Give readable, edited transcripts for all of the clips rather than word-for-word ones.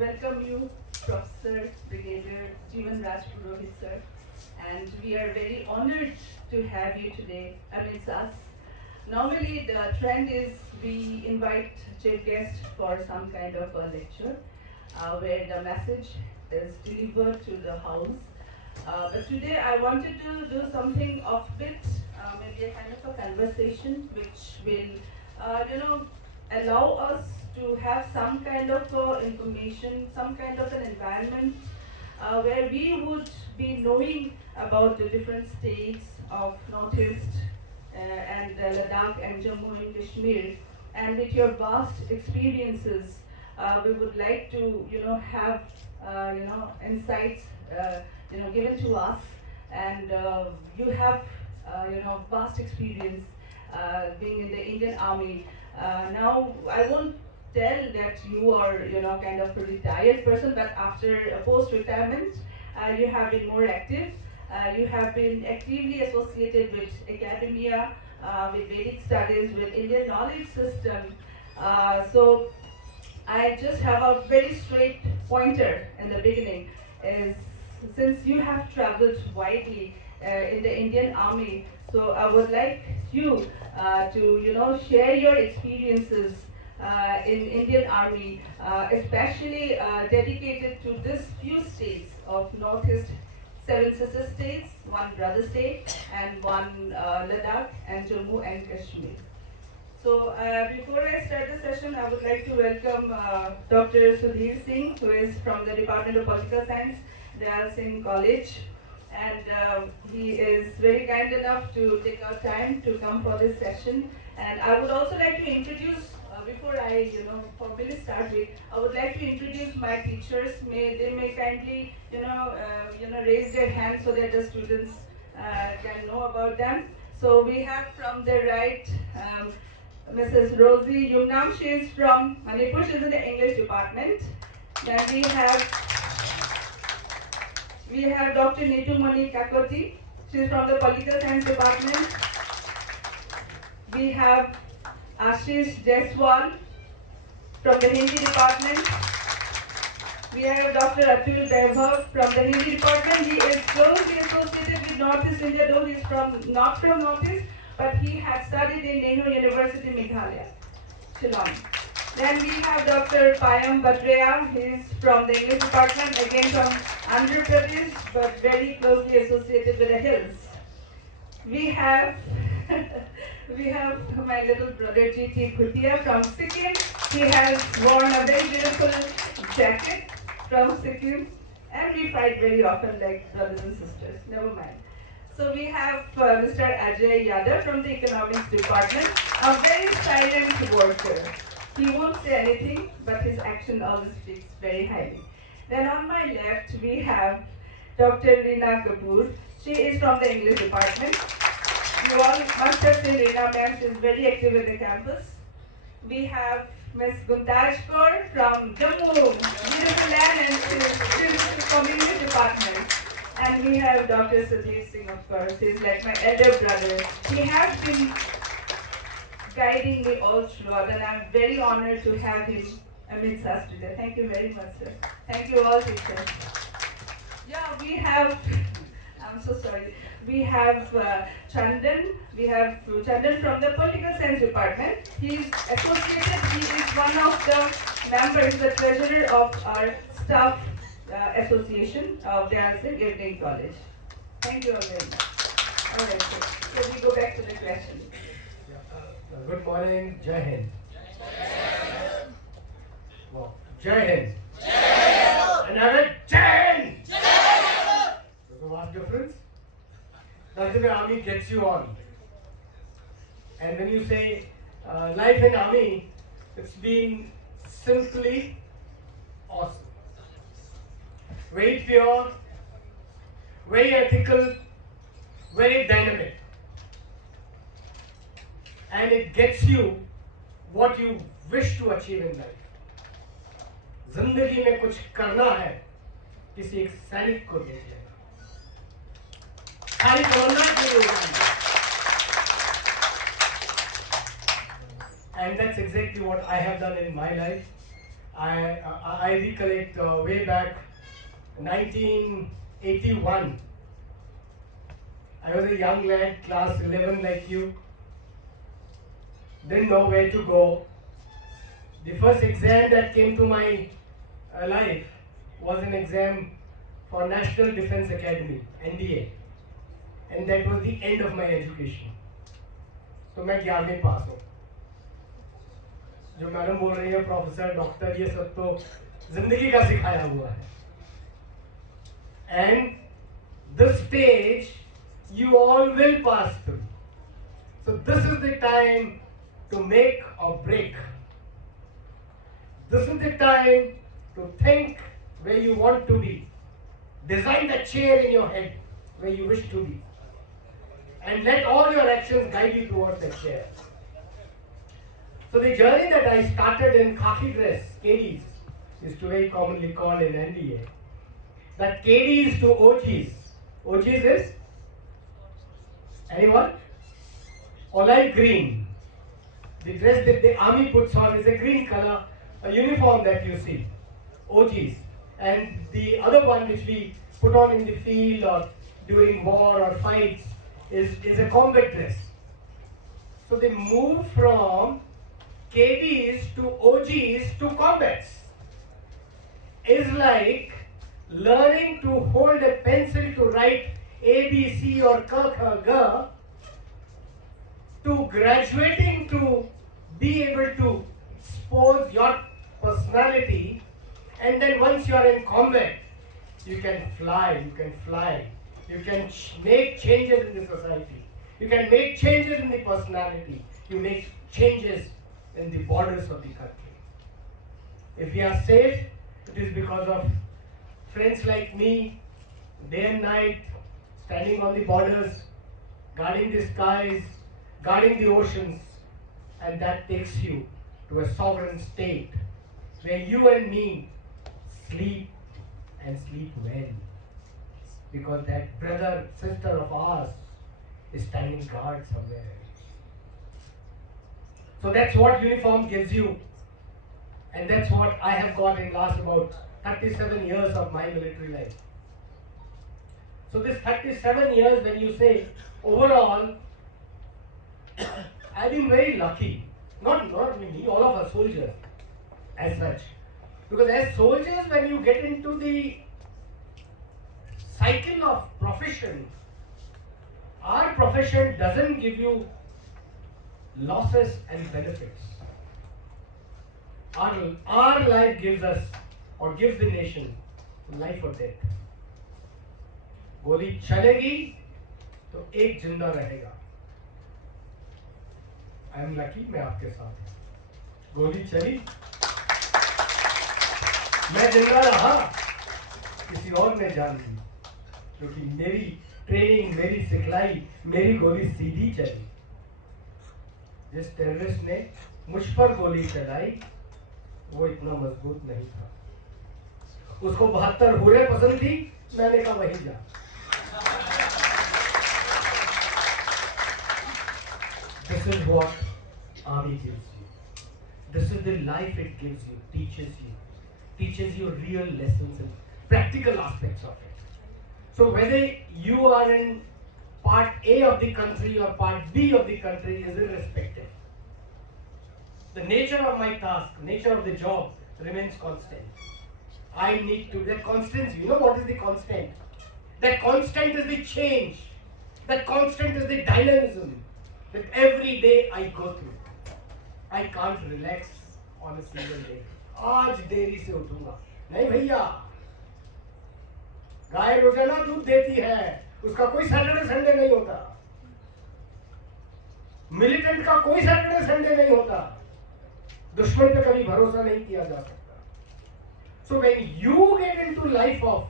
welcome you, Professor Brigadier Jeevan Raj Purohit sir, and we are very honored to have you today amidst us. Normally, the trend is we invite chief guests for some kind of a lecture, where the message is delivered to the house. But today I wanted to do something of bit, maybe a kind of a conversation which will, allow us to have some kind of information, some kind of an environment where we would be knowing about the different states of Northeast and Ladakh and Jammu and Kashmir. And with your vast experiences, we would like to, have, insights, given to us. And you have, vast experience being in the Indian Army. Now, I won't tell that you are, kind of a retired person, but after a post-retirement, you have been more active. You have been actively associated with academia, with Vedic studies, with Indian knowledge system. So I just have a very straight pointer in the beginning. Is since you have traveled widely in the Indian Army, so I would like you to share your experiences in Indian Army, especially dedicated to this few states of Northeast, seven sister states, one brother state, and one Ladakh and Jammu and Kashmir. So before I start the session, I would like to welcome Dr. Sudhir Singh, who is from the Department of Political Science, Dayal Singh College. And he is very kind enough to take our time to come for this session. And I would also like to introduce, before I, formally start with, I would like to introduce my teachers. They may kindly, raise their hands so that the students can know about them. So we have from the right, Mrs. Rosie Yumnam. She is from Manipur. She is in the English department. Then we have Dr. Neetu Mani Kakoti. She is from the Political Science department. We have Ashish Jaiswal from the Hindi department. We have Dr. Atul Vaibhav from the Hindi department. He is closely associated with Northeast India, though he is not from Northeast, but he has studied in Nehru University, Meghalaya, Shillong. Then we have Dr. Payam Badrea. He is from the English department, again from Andhra Pradesh, but very closely associated with the hills. We have we have my little brother G.T. Bhutia from Sikkim. He has worn a very beautiful jacket from Sikkim, and we fight very often like brothers and sisters. Never mind. So we have Mr. Ajay Yadav from the Economics Department, a very silent worker. He won't say anything, but his action always speaks very highly. Then on my left, we have Dr. Reena Kapoor. She is from the English Department. You all must have seen Reena ma'am. She is very active in the campus. We have Ms. Guntaj Kaur from Jammu, beautiful land, and she is from the English Department. And we have Dr. Sudhir Singh, of course. He's like my elder brother. He has been guiding me all throughout, and I'm very honored to have him amidst us today. Thank you very much, sir. Thank you all, teachers. Yeah, we have, I'm so sorry. We have Chandan. We have Chandan from the Political Science Department. He's associated, he is one of the members, the treasurer of our staff association of Dayal Singh Evening College. Thank you all very much. All right, so we go back to the question. Good morning, Jai Hind. Wow. Jai Hind. Another Jai Hind. There's a vast difference. That's the way army gets you on. And when you say life in army, it's been simply awesome. Very pure, very ethical, very dynamic. And it gets you what you wish to achieve in life. जिंदगी में कुछ करना है किसी एक सैनिक को देखिए सारी तमन्ना पूरी हो जाएगी. And that's exactly what I have done in my life. I recollect way back 1981. I was a young lad, class 11 like you. Didn't know where to go. The first exam that came to my life was an exam for National Defence Academy, NDA. And that was the end of my education. तो मैं 11वीं पास हूँ. जो madam बोल रही है professor doctor ये सब तो जिंदगी का सिखाया हुआ है. And this stage you all will pass through. So this is the time to make or break. This is the time to think where you want to be. Design the chair in your head where you wish to be. And let all your actions guide you towards that chair. So the journey that I started in khaki dress, KDs, is today commonly called in NDA. That KDs to OGs. OGs is? Anyone? Olive green. The dress that the army puts on is a green color, a uniform that you see. OGs. And the other one which we put on in the field or during war or fights is a combat dress. So they move from KDs to OGs to combats. Is like learning to hold a pencil to write A, B, C or K, K, G to graduating to be able to expose your personality, and then once you are in combat, you can fly, you can make changes in the society, you can make changes in the personality, you make changes in the borders of the country. If we are safe, it is because of friends like me, day and night, standing on the borders, guarding the skies, guarding the oceans, and that takes you to a sovereign state where you and me sleep and sleep well, because that brother, sister of ours is standing guard somewhere. So that's what uniform gives you, and that's what I have got in last about 37 years of my military life. So this 37 years, when you say overall, I've been very lucky. Not me, all of us soldiers as such. Because as soldiers, when you get into the cycle of profession, our profession doesn't give you losses and benefits. Our life gives us, or gives the nation, life or death. गोली चलेगी तो एक जिंदा रहेगा. I am lucky, मैं आपके साथ. गोली चली, मैं जिंदा रहा, किसी और ने जान ली, क्योंकि मेरी ट्रेनिंग, मेरी सिखलाई, मेरी गोली सीधी चली. जिस टेररिस्ट ने मुझ पर गोली चलाई वो इतना मजबूत नहीं था. उसको 72 हुर्रे पसंद थी, मैंने कहा वही जा. This is what army gives you. This is the life it gives you, teaches you real lessons and practical aspects of it. So whether you are in part A of the country or part B of the country is irrespective. The nature of my task, nature of the job remains constant. I need to, that constancy, you know what is the constant? That constant is the change. That constant is the dynamism that every day I go through. I can't relax on a single day. आज देरी से उठूंगा. नहीं भैया, गाय रोजाना दूध देती है, उसका कोई सैटरडे संडे नहीं होता. मिलिटेंट का कोई सैटरडे संडे नहीं होता. दुश्मन पे कभी भरोसा नहीं किया जा सकता. So when you get into life of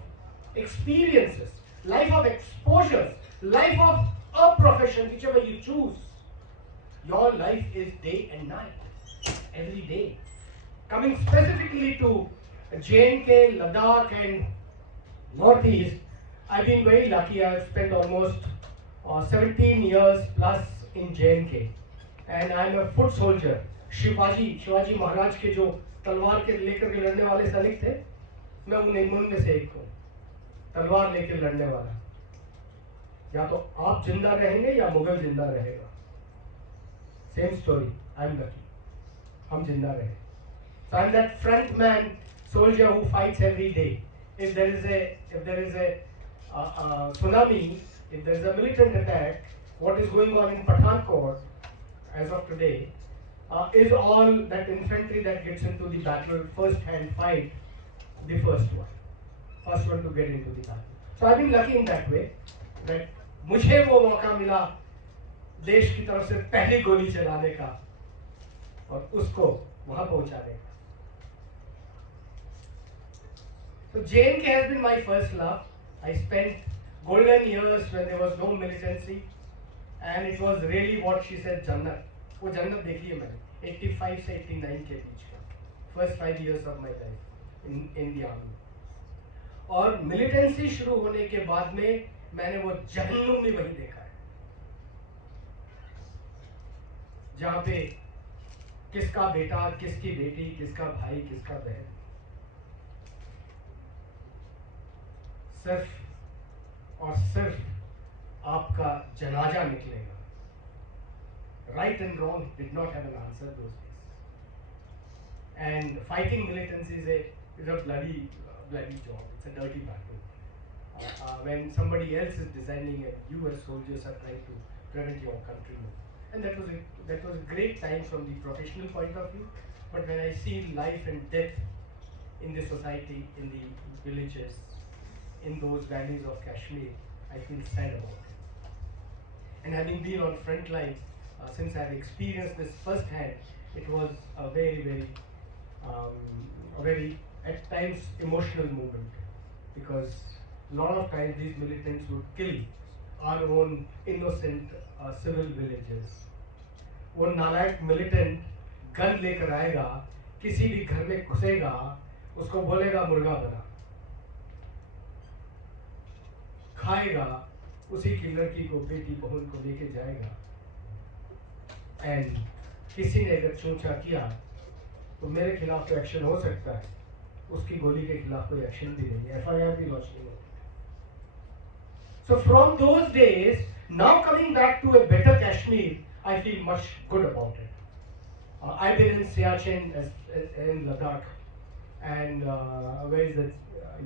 experiences, life of exposures, life of a profession, whichever you choose, your life is day and night, every day. Coming specifically to J&K, Ladakh and Northeast, I've been very lucky. I've spent almost 17 years plus in J&K, and I'm a foot soldier. Shivaji Maharaj के जो तलवार के लेकर के लड़ने वाले सैनिक थे, मैं उनमें से एक हूँ, तलवार लेकर लड़ने वाला। या तो आप जिंदा रहेंगे या मुगल जिंदा रहेगा। Same story, I am lucky, हम जिंदा रहे। So I'm that front man soldier who fights every day. If there is a tsunami, if there is a militant attack, what is going on in Pathankot as of today is all that infantry that gets into the battle, first-hand fight, the first one to get into the battle. So I've been lucky in that way that मुझे वो मौका मिला देश की तरफ से पहली गोली चलाने का और उसको वहां पहुंचाने का। So JNK has been my first love. I spent golden years when there was no militancy, and it was really what she said, जन्नत। वो जन्नत देखी है मैंने 85 से 89 के बीच का, first 5 years of my life in the army। और मिलिटेंसी शुरू होने के बाद में मैंने वो जहन्नुम भी वही देखा है, जहाँ पे किसका बेटा, किसकी बेटी, किसका भाई, किसका बहन सिर्फ और सिर्फ आपका जनाजा निकलेगा। Right and wrong did not have an answer those days. And fighting militancy is a bloody job. It's a dirty battle. When somebody else is designing it, you as soldiers are trying to prevent your countrymen. And that was a great time from the professional point of view. But when I see life and death in the society, in the villages, in those valleys of Kashmir, I feel sad about it. And having been on front line, since I've experienced this firsthand, it was a very at times emotional moment, because a lot of times these militants would kill our own innocent civil villagers. वो नालायक militant gun लेकर आएगा, किसी भी घर में घुसेगा, उसको बोलेगा मुर्गा बना, खाएगा, उसी की लड़की को, बेटी बहन को लेके जाएगा। एंड किसी ने अगर चूचा किया तो मेरे खिलाफ तो एक्शन हो सकता है, उसकी गोली के खिलाफ कोई एक्शन भी नहीं है, FIR भी लॉन्च नहीं होती। So from those days, now coming back to a better Kashmir, I feel much good about it. I've been in Siachen in Ladakh, and where is that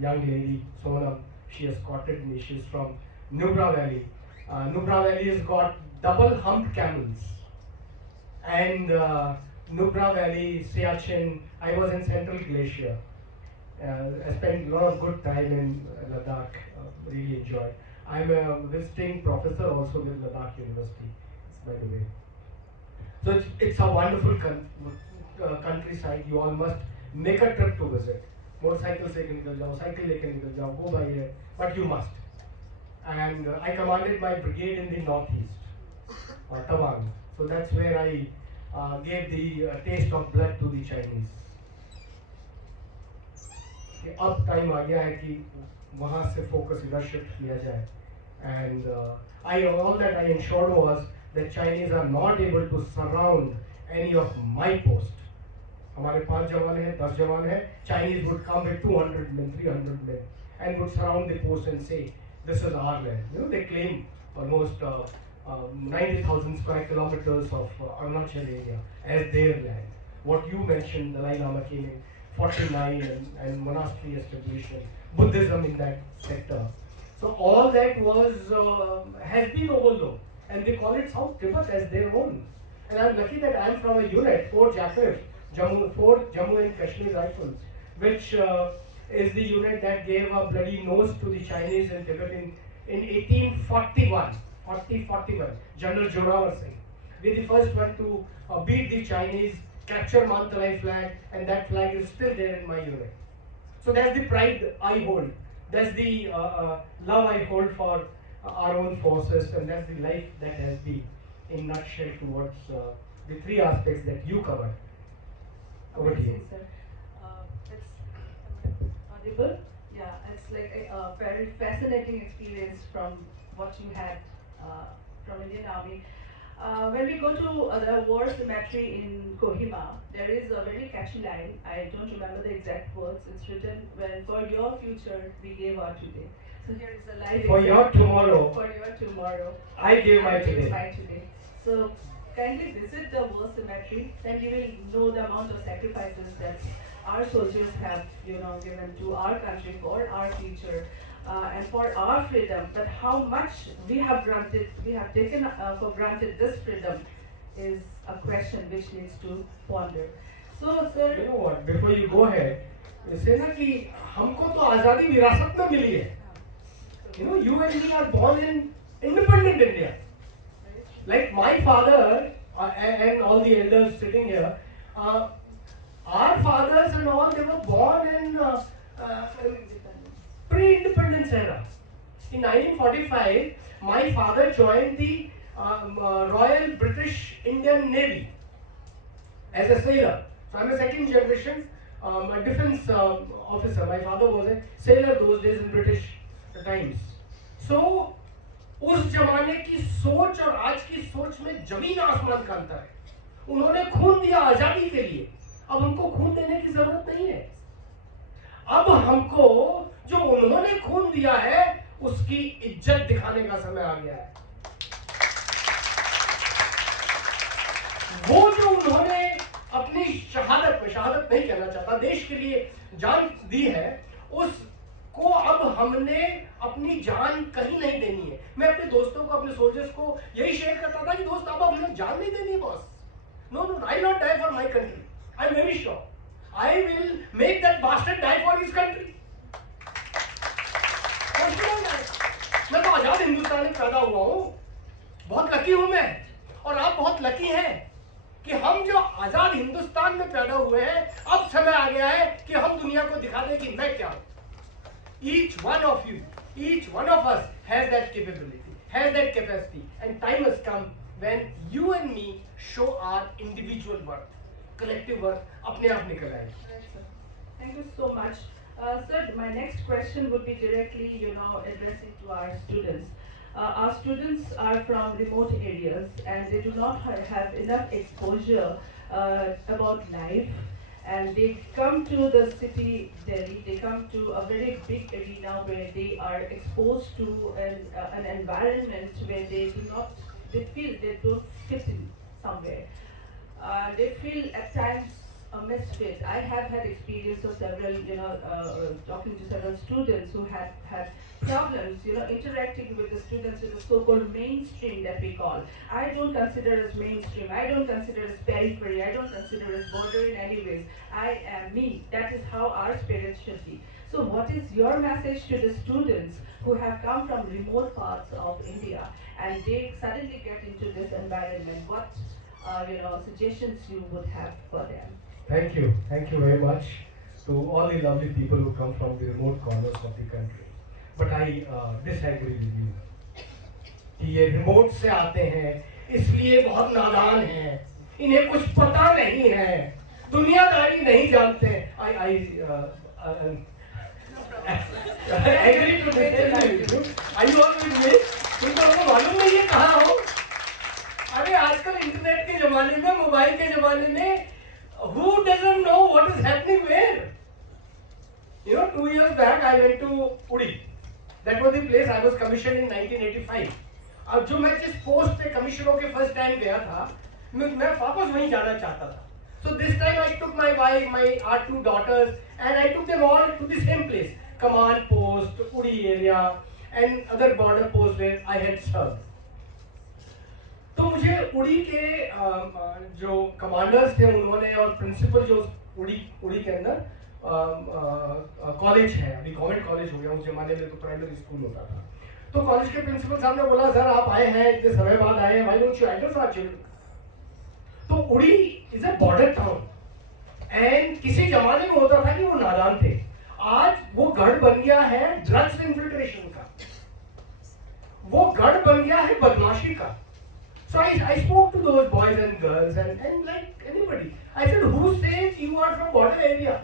young lady, Sonam? She has escorted me. She's from Nubra Valley. Nubra Valley has got double humped camels. And Nubra Valley, Siachen, I was in Central Glacier. I spent a lot of good time in Ladakh, really enjoyed. I'm a visiting professor also with Ladakh University, by the way. So it's a wonderful countryside. You all must make a trip to visit. Motorcycle se nikal jao, cycle leke nikal jao, go by here, but you must. And I commanded my brigade in the northeast, Tawang. So that's where I gave the taste of blood to the Chinese. अब time आ गया है कि वहाँ से focus इधर shift किया जाए, and all that I ensured was that Chinese are not able to surround any of my post. हमारे 5 जवान हैं, 10 जवान हैं, Chinese would come with 200 men, 300 men, and would surround the post and say, this is our land. You know, they claim almost 90,000 square kilometers of Arunachal area as their land. What you mentioned, Dalai Lama came in 49 and monastery establishment, Buddhism in that sector. So all that was has been overlooked, and they call it South Tibet as their own. And I'm lucky that I'm from a unit, Fort Jacqueline, Jammu and Kashmir Rifles, which is the unit that gave a bloody nose to the Chinese in Tibet in 1841. 41. General Joravar Singh. We're the first one to beat the Chinese, capture Mantalai flag, and that flag is still there in my unit. So that's the pride I hold. That's the love I hold for our own forces, and that's the life that has been in nutshell towards the 3 aspects that you covered. Over to you. Sir. It's audible. Yeah, it's like a very fascinating experience from what you had from Indian Army. When we go to the war cemetery in Kohima, there is a very catchy line. I don't remember the exact words. It's written, "Well, for your future, we gave our today." So here is a live For your tomorrow, For your tomorrow, I gave my I gave today. my today. So kindly visit the war cemetery, then you will know the amount of sacrifices that our soldiers have, given to our country for our future and for our freedom. But how much we have taken for granted this freedom is a question which needs to ponder. So, sir, You know what? Before you go ahead, वैसे ना कि हमको तो आजादी विरासत में मिली है. You know, you and me are born in independent India. Like my father and all the elders sitting here, our fathers and all, they were born in pre-independence era. In 1945, my father joined the Royal British Indian Navy as a sailor. So I'm a second generation defense officer. My father was a sailor those days in British times. So उस जमाने की सोच और आज की सोच में जमीन आसमान का अंतर है. उन्होंने खून दिया आजादी के लिए. अब हमको खून देने की जरूरत नहीं है. अब हमको जो उन्होंने खून दिया है उसकी इज्जत दिखाने का समय आ गया है. वो जो उन्होंने अपनी शहादत नहीं कहना चाहता, देश के लिए जान दी है, उसको अब हमने अपनी जान कहीं नहीं देनी है. मैं अपने दोस्तों को, अपने सोल्जर्स को यही शेयर करता था कि दोस्त अब हमने जान नहीं देनी boss. No, I not die for my country. I am very sure I will make that bastard die for his country. मैं तो आजाद हिंदुस्तान में पैदा हुआ हूं. बहुत लकी हूं मैं, और आप बहुत लकी हैं कि हम जो आजाद हिंदुस्तान में पैदा हुए हैं. अब समय आ गया है कि हम दुनिया को दिखा दें कि मैं क्या हूं. Each one of you, each one of us has that capability, has that capacity, and time has come when you and me show our individual worth, collective worth. अपने आप निकल आएगी. Right, sir. Thank you so much. Sir, my next question would be directly, addressing to our students. Our students are from remote areas and they do not have enough exposure about life. And they come to the city, Delhi, they come to a very big arena where they are exposed to an environment where they feel they don't fit in somewhere. They feel at times a misfit. I have had experience of several, talking to several students who have had problems, interacting with the students in the so-called mainstream that we call. I don't consider as mainstream. I don't consider as periphery. I don't consider as border in any ways. I am me. That is how our spirit should be. So what is your message to the students who have come from remote parts of India and they suddenly get into this environment? What suggestions you would have for them? Thank you very much to all the lovely people who come from the remote corners of the country. But I disagree with you. कि ये remote से आते हैं इसलिए बहुत नादान हैं, इन्हें कुछ पता नहीं है, दुनियादारी नहीं जानते. I agree to disagree with you. Are you all with me? तुमको मालूम नहीं है कहाँ हो? अरे आजकल इंटरनेट के जमाने में, मोबाइल के जमाने में, who doesn't know what is happening where? 2 years back I went to Uri. That was the place I was commissioned in 1985. अब जो मैं जिस पोस्ट पे कमिश्नर होके फर्स्ट टाइम गया था, मैं वापस वहीं जाना चाहता था. So this time I took my wife, our 2 daughters, and I took them all to the same place, command post, Uri area, and other border posts where I had served. तो मुझे उड़ी के जो कमांडर्स थे उन्होंने, और principal जो उड़ी के अंदर कॉलेज है, अभी गवर्नमेंट कॉलेज हो गया, उस जमाने में तो प्राइमरी स्कूल होता था. तो कॉलेज के प्रिंसिपल साहब ने बोला, सर आप आए हैं, इतने समय बाद आए हैं, why don't you address our children. तो Uri is a border town, and किसी जमाने में होता था कि वो नादान थे. आज वो गढ़ बन गया है ड्रग्स इन्फिल्ट्रेशन का, वो गढ़ बन गया है बदमाशी का. So I spoke to those boys and girls and like anybody, I said, who says you are from border area?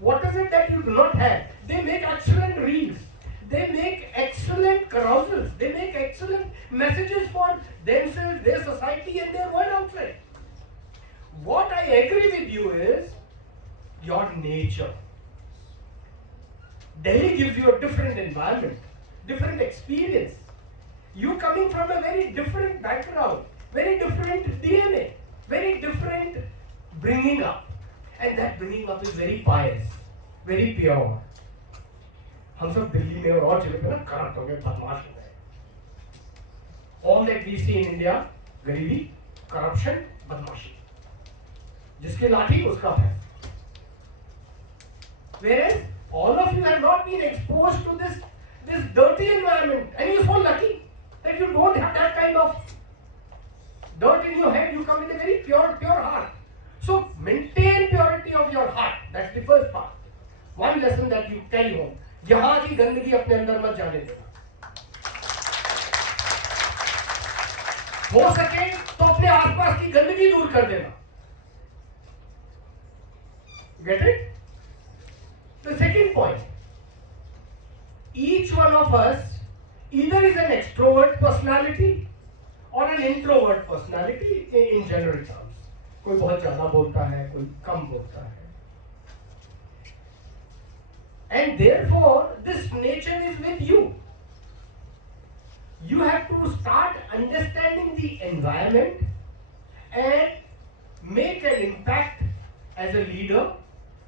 What is it that you do not have? They make excellent reels. they make excellent carousals. They make excellent messages for themselves, their society, and their world outside. What I agree with you is your nature. Delhi gives you a different environment, different experience. You coming from a very different background, very different DNA, very different bringing up. And that bringing up is very pious, very pure. हम सब दिल्ली में और जगह पे ना corrupt हो गए, बदमाश हो गए. All that we see in India, गरीबी, corruption, बदमाशी. जिसकी लाठी उसका है. Whereas all of you have not been exposed to this dirty environment, and you're so lucky that you don't have that kind of dirt in your head. You come with a very pure heart. So maintain purity of your heart. That's the first part. One lesson that you carry home. यहाँ की गंदगी अपने अंदर मत जाने देना. हो सके तो अपने आसपास की गंदगी दूर कर देना. Get it? The second point. Each one of us either is an extrovert personality or an introvert personality in general terms. कोई बहुत ज्यादा बोलता है, कोई कम बोलता है. And therefore, this nature is with you. You have to start understanding the environment and make an impact as a leader,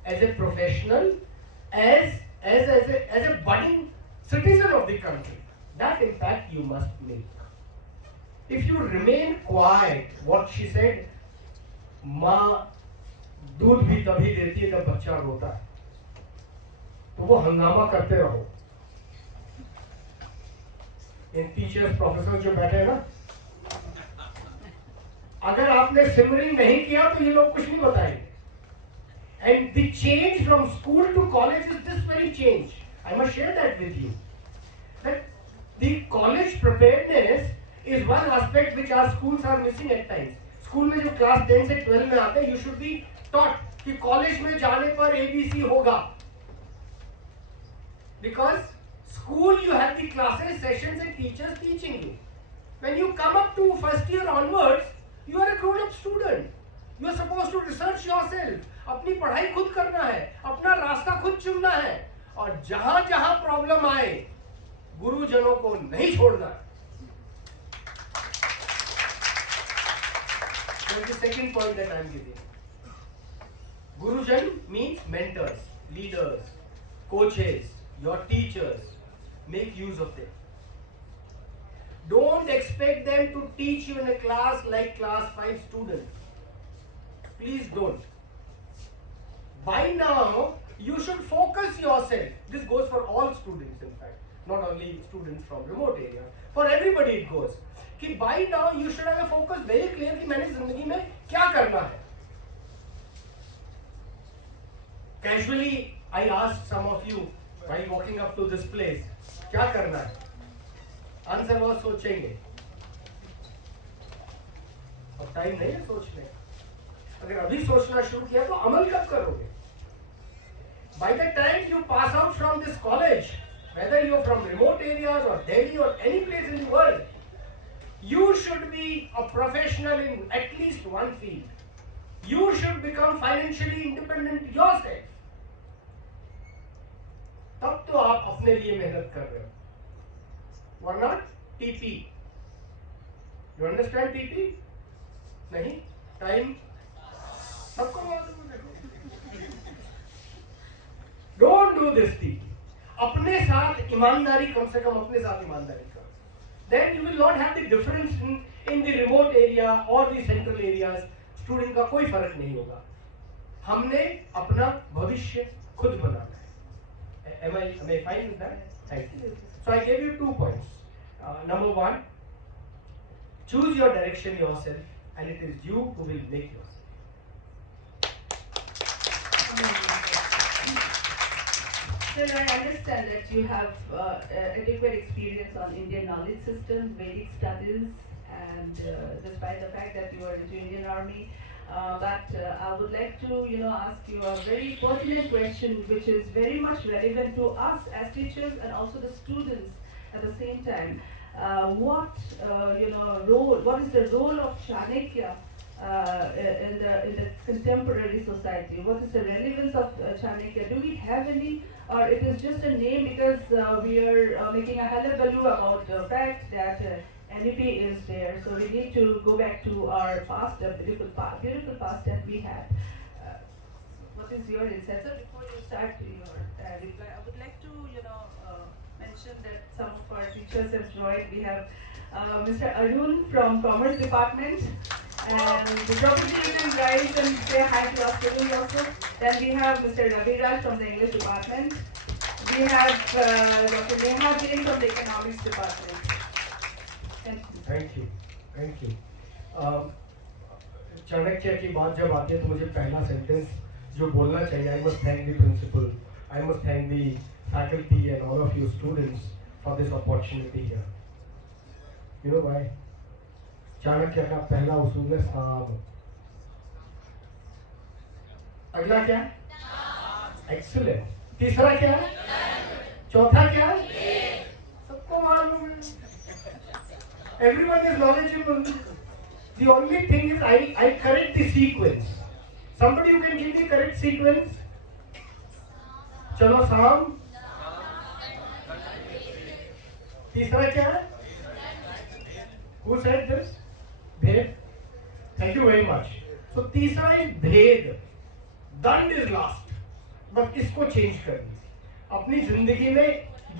as a professional, as a budding citizen of the country. That impact you must make. If you remain quiet, what she said, माँ दूध भी तभी देती है जब बच्चा रोता है, तो वो हंगामा करते रहो. इन टीचर्स प्रोफेसर जो बैठे हैं ना, अगर आपने सिमरिंग नहीं किया तो ये लोग कुछ नहीं बताएंगे. And the change from school to college is this very change. I must share that with you. That the college preparedness is one aspect which our schools are missing at times. School में जो class 10 से 12 में आते हैं, you should be taught कि college में जाने पर ABC होगा. Because school you have the classes, sessions and teachers teaching you. When you come up to first year onwards, you are a grown up student. You are supposed to research yourself. अपनी पढ़ाई खुद करना है, अपना रास्ता खुद चुनना है, और जहां जहां प्रॉब्लम आए गुरुजनों को नहीं छोड़ना है. That's the second point that I am giving. Gurujan means mentors, leaders, coaches, your teachers. Make use of them. Don't expect them to teach you in a class like class 5 students. Please don't. By now, you should focus yourself. This goes for all students, in fact, not only students from remote areas. For everybody it goes. कि by now you should have a focus very clear कि मैंने जिंदगी में क्या करना है. Casually, I asked some of you while walking up to this place, क्या करना है? Answer was सोचेंगे. अब टाइम नहीं है सोचने. अगर अभी सोचना शुरू किया तो अमल कब करोगे? By the time you pass out from this college, whether you're from remote areas or Delhi or any place in the world, you should be a professional in at least one field. You should become financially independent yourself. तब तो आप अपने लिए मेहनत कर रहे हो. वरना TP. You understand TP? नहीं? Time? सबको मालूम है. Don't do this TP. अपने साथ ईमानदारी, कम से कम अपने साथ ईमानदारी करो. Then you will not have the difference in the remote area or the central areas. Student का कोई फर्क नहीं होगा. हमने अपना भविष्य खुद बनाना है. Am I fine with that? Thank you. So I gave you 2 points. Number 1, choose your direction yourself, and it is you who will make yourself. Sir, I understand that you have adequate experience on Indian knowledge systems, Vedic studies, and despite the fact that you are in the Indian Army, But I would like to, ask you a very pertinent question, which is very much relevant to us as teachers and also the students at the same time. What is the role of Chanakya in the contemporary society? What is the relevance of Chanakya? Do we have any, or it is just a name because we are making a hullabaloo about the fact that NEP is there? So we need to go back to our past, beautiful past that we had. Uh, what is your insight? So before you start your reply, I would like to, mention that some of our teachers have joined. We have Mr. Arun from Commerce Department, and probably you can rise and say hi to our students also. Then we have Mr. Raviraj from the English Department. We have Dr. Neha Jain from the Economics Department. Thank you. Thank you, thank you. Chanakya की बात जब आती है तो मुझे पहला sentence जो बोलना चाहिए, I must thank the principal, I must thank the faculty and all of you students for this opportunity here. You know why? Chanakya का पहला उसूल है साम। अगला क्या है? एक्सीलेंट। तीसरा क्या है? चौथा क्या है? सबको मालूम है। Everyone is knowledgeable. The only thing is I correct the sequence. Somebody who can give me correct sequence? चलो साम। तीसरा क्या है? Who said this? भेद। Thank you very much. So तीसरा is भेद। दंड is last. बस इसको चेंज करनी। अपनी जिंदगी में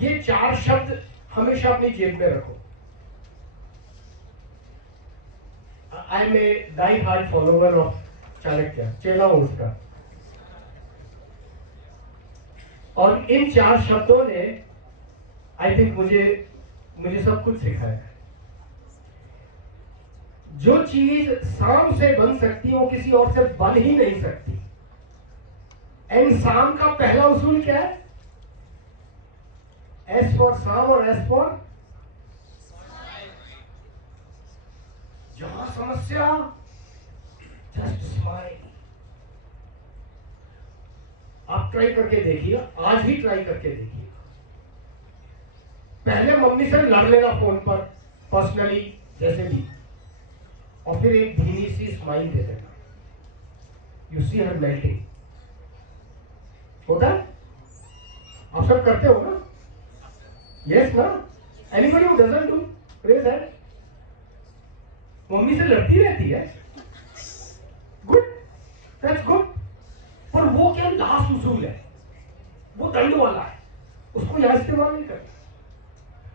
ये 4 शब्द हमेशा अपनी जेब में रखो। I am a die-hard follower of Chanakya, चेला हूं उसका। और इन 4 शब्दों ने आई थिंक मुझे सब कुछ सिखाया है। जो चीज साम से बन सकती है वो किसी और से बन ही नहीं सकती। एंड साम का पहला उसूल क्या है? एस फॉर साम और एस फॉर जहां समस्या, जस्ट स्माइल। आप ट्राई करके देखिए, आज ही ट्राई करके देखिए। पहले मम्मी से लड़ लेना फोन पर, पर्सनली जैसे भी, और फिर एक धीमी सी स्माइल दे देना। You see her melting. होता है? आप सब करते हो ना? यस ना? Anybody who doesn't do, raise hand. Mummy से लड़ती रहती है, गुड, दैट्स गुड। पर वो क्या लास्ट उसूल है, वो दंड वाला है, उसको यहां इस्तेमाल नहीं करना।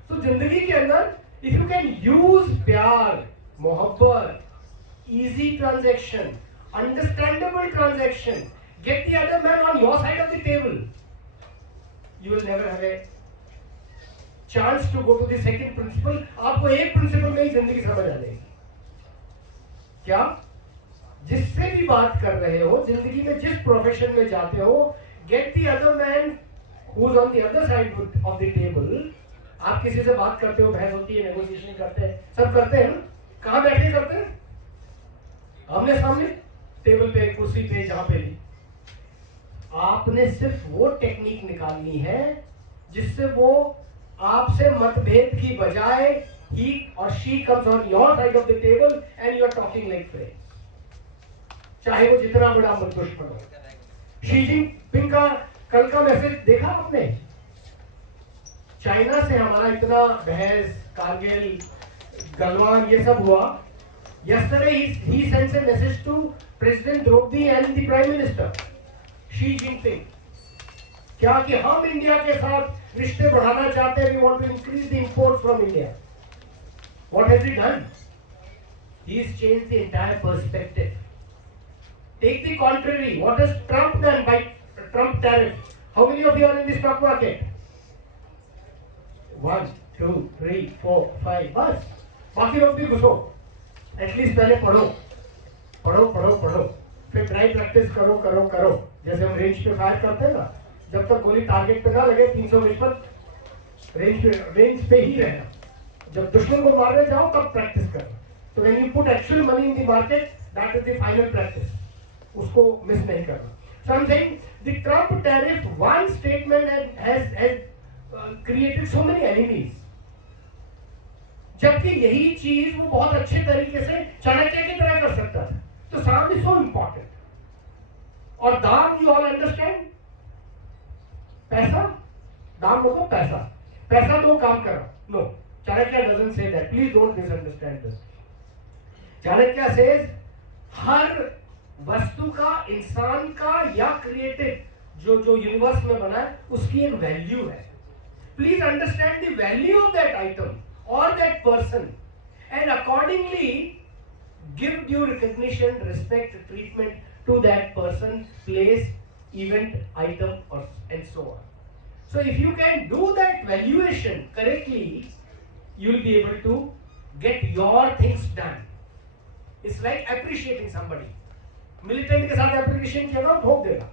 तो जिंदगी के अंदर इफ यू कैन यूज प्यार, मोहब्बत, easy transaction, understandable transaction, get the other man on your side of the table, you will never have a chance to go to the second principle. आपको एक प्रिंसिपल में ही जिंदगी समझ आ जाएगी। क्या? जिससे भी बात कर रहे हो, जिंदगी में जिस प्रोफेशन में जाते हो, gate the other man who is on the other side of the table. आप किसी से बात करते हो, बहस होती है, नेगोशिएशन करते हैं, सब करते हैं ना? कहां बैठे करते हैं? आमने सामने, टेबल पे, कुर्सी पे, जहां पे भी। आपने सिर्फ वो टेक्निक निकालनी है जिससे वो आपसे मतभेद की बजाय he or she comes on your side of the table and you are talking like friends, चाहे वो जितना बड़ा दुश्मन हो। शी जिनपिंग का कल का मैसेज देखा आपने? चाइना से हमारा इतना बहस, कारगिल, गलवान, ये सब हुआ। yesterday he sends a message to President Draupadi and the Prime Minister Xi Jinping, क्या कि हम इंडिया के साथ रिश्ते बढ़ाना चाहते हैं, we want to increase the imports from India. What has he done? He's changed the entire perspective. Take the contrary. What has Trump done by Trump tariff? How many of you are in the stock market? 1, 2, 3, 4, 5, बस। बाकी लोग भी घुसो। At least पहले पढ़ो, पढ़ो पढ़ो पढ़ो, फिर ड्राइव प्रैक्टिस करो करो करो। जैसे हम रेंज पे फायर करते हैं ना, जब तक गोली टारगेट पे ना लगे 300 मीटर पर रेंज पे ही रहना। जब दुश्मन को मारने जाओ तब प्रैक्टिस करना। तो when you put actual money in the market, That is the final practice. उसको miss नहीं करना. So I'm saying the Trump tariff one statement has created so many enemies. जबकि यही चीज वो बहुत अच्छे तरीके से चाणक्य की तरह कर सकता था. तो sound is so important. और दाम you all understand? पैसा, दाम मतलब पैसा. पैसा दो काम करो. No, Chanakya doesn't say that. Please don't misunderstand this. Chanakya says हर वस्तु का, इंसान का या क्रिएटिव जो यूनिवर्स में बना है उसकी एक वैल्यू है. Please understand the value of that item और that person and accordingly give due recognition, respect, treatment to that person, place, event, item और and so on. So if you can do that valuation correctly, you will be able to get your things done. It's like appreciating somebody. Militant के साथ appreciation किया ना ठोक देगा.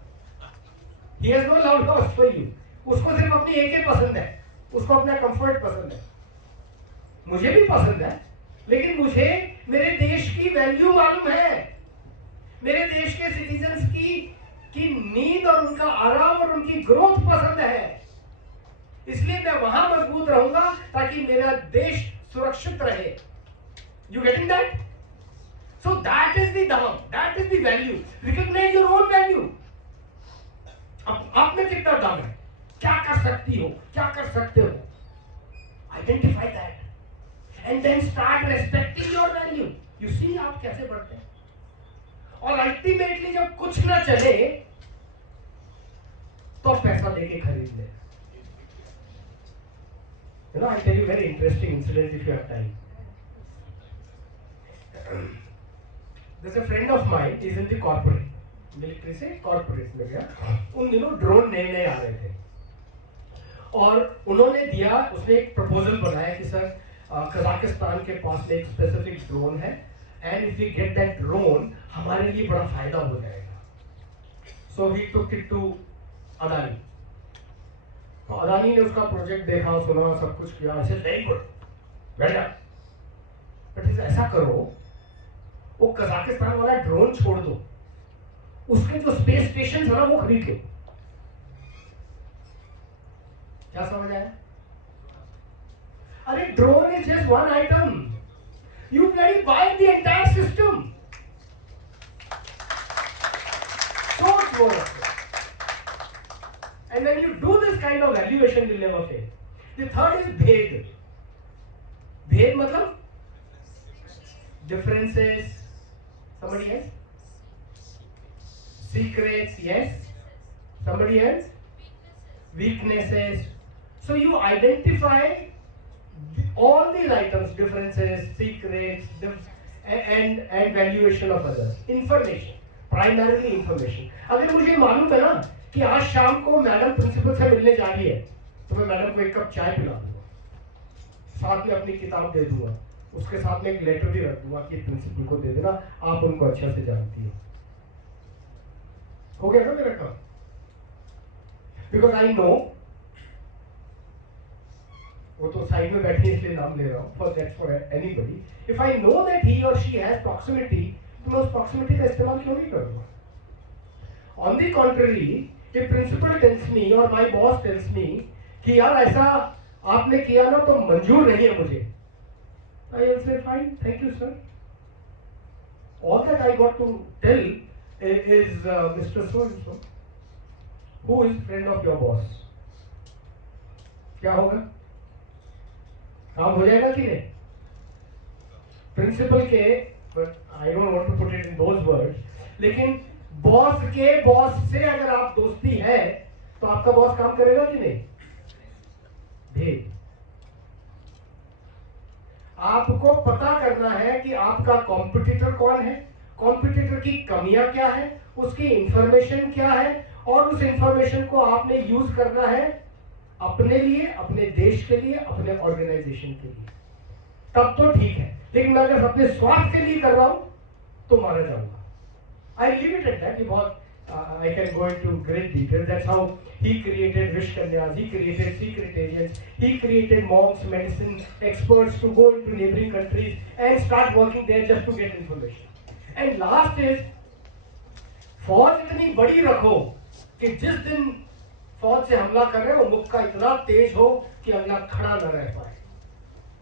He has no love lost for you. उसको सिर्फ अपनी एक ही पसंद है, उसको अपना कंफर्ट पसंद है. मुझे भी पसंद है, लेकिन मुझे मेरे देश की वैल्यू मालूम है, मेरे देश के सिटीजन्स की नींद और उनका आराम और उनकी ग्रोथ पसंद है. इसलिए मैं वहां मजबूत रहूंगा ताकि मेरा देश सुरक्षित रहे. You getting that? So that is the dam, that is the value. Recognize your own value. अब आप में कितना दम है, क्या कर सकती हो, क्या कर सकते हो. Identify that and then start respecting your value. You see आप कैसे बढ़ते हैं. और अल्टीमेटली जब कुछ ना चले तो पैसा देके खरीद ले. You know, I'll tell you a very interesting incident if you have time. There's a friend of mine, he's in the corporate, military से corporate में गया. उन दिनों ड्रोन नए आ रहे थे और उन्होंने दिया, उसने एक प्रपोजल बनाया कि सर कजाकिस्तान के पास में एक स्पेसिफिक ड्रोन है and if we get that drone हमारे लिए बड़ा फायदा हो जाएगा. So he took it to Adani. तो अदानी ने उसका प्रोजेक्ट देखा, सुना, सब कुछ किया. ऐसे very good, well done, but ऐसा करो वो कजाकिस्तान वाला ड्रोन छोड़ दो, उसके जो स्पेस स्टेशन है ना वो खरीद लो. क्या समझ आया? अरे drone is just one item, you bloody by the entire system. सोच लो. And when you do this kind of valuation, you'll never fail. The third is bhed. Bhed मतलब differences. Somebody else? Secrets, yes. Somebody else? Weaknesses. So you identify all these items, differences, secrets, and valuation of others. Information, primarily information. अगर मुझे मालूम है ना कि आज शाम को मैडम प्रिंसिपल से मिलने जा रही है तो मैं मैडम को एक कप चाय पिला दूंगा, साथ में अपनी किताब दे दूंगा, उसके साथ में एक लेटर भी रख दूंगा कि प्रिंसिपल को दे देना, आप उनको अच्छा से जानती हो गया ना मेरा काम. बिकॉज आई नो, वो तो साइड में बैठी इसलिए नाम ले रहा हूँ, for that's for anybody. If I know that he और शी हैज प्रॉक्सिमिटी, तो मैं उस प्रॉक्सिमिटी का इस्तेमाल क्यों नहीं करूंगा. On the contrary, if principal tells me or my boss tells me कि यार ऐसा आपने किया ना तो मंजूर नहीं है मुझे, I will say fine, thank you sir. All that I got to tell is Mr. So-and-so, who is friend of your boss. क्या होगा, काम हो जाएगा कि नहीं. प्रिंसिपल के, but I don't want to put it in those words, लेकिन boss के बॉस से अगर आप दोस्ती है तो आपका बॉस काम करेगा कि नहीं. भेद. आपको पता करना है कि आपका कॉम्पिटिटर कौन है, कॉम्पिटिटर की कमियां क्या है, उसकी इंफॉर्मेशन क्या है, और उस इंफॉर्मेशन को आपने यूज करना है अपने लिए, अपने देश के लिए, अपने ऑर्गेनाइजेशन के लिए. तब तो ठीक है, लेकिन मैं अगर अपने स्वार्थ के लिए कर रहा हूं तो मारा जाऊंगा. I leave it at that. I can go into great detail. That's how he created Vishkanyas, he created secretariats, he created monks, medicine experts to go into neighboring countries and start working there just to get information. And last is फौज इतनी बड़ी रखो कि जिस दिन फौज से हमला कर रहे हो मुक्का इतना तेज हो कि अगला खड़ा न रह पाए.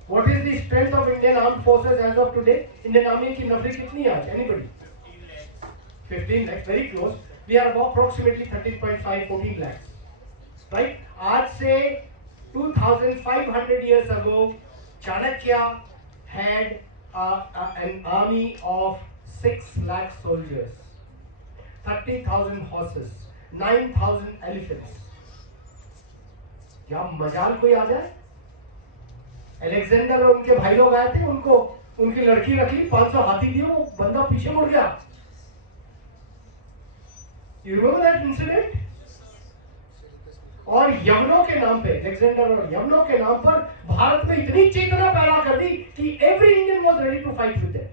What is the strength of Indian Armed Forces as of today? Indian Army की नफरी कितनी है आज? Anybody? 15 lakhs, very close. We are about approximately 13.5, 14 lakhs. Right? आज से 2,500 years ago, Chanakya had an army of 6 lakh soldiers, 30,000 horses, 9,000 elephants. क्या मजाल कोई आ जाए? अलेक्जेंडर और उनके भाई लोग आए थे, उनको उनकी लड़की रख ली, 500 हाथी दिए, वो बंदा पीछे मुड़ गया. You remember that incident? और यवनों के नाम पे, अलेक्जेंडर और यवनों के नाम पर भारत में इतनी चेतना पैदा कर दी कि every Indian was ready to fight with them.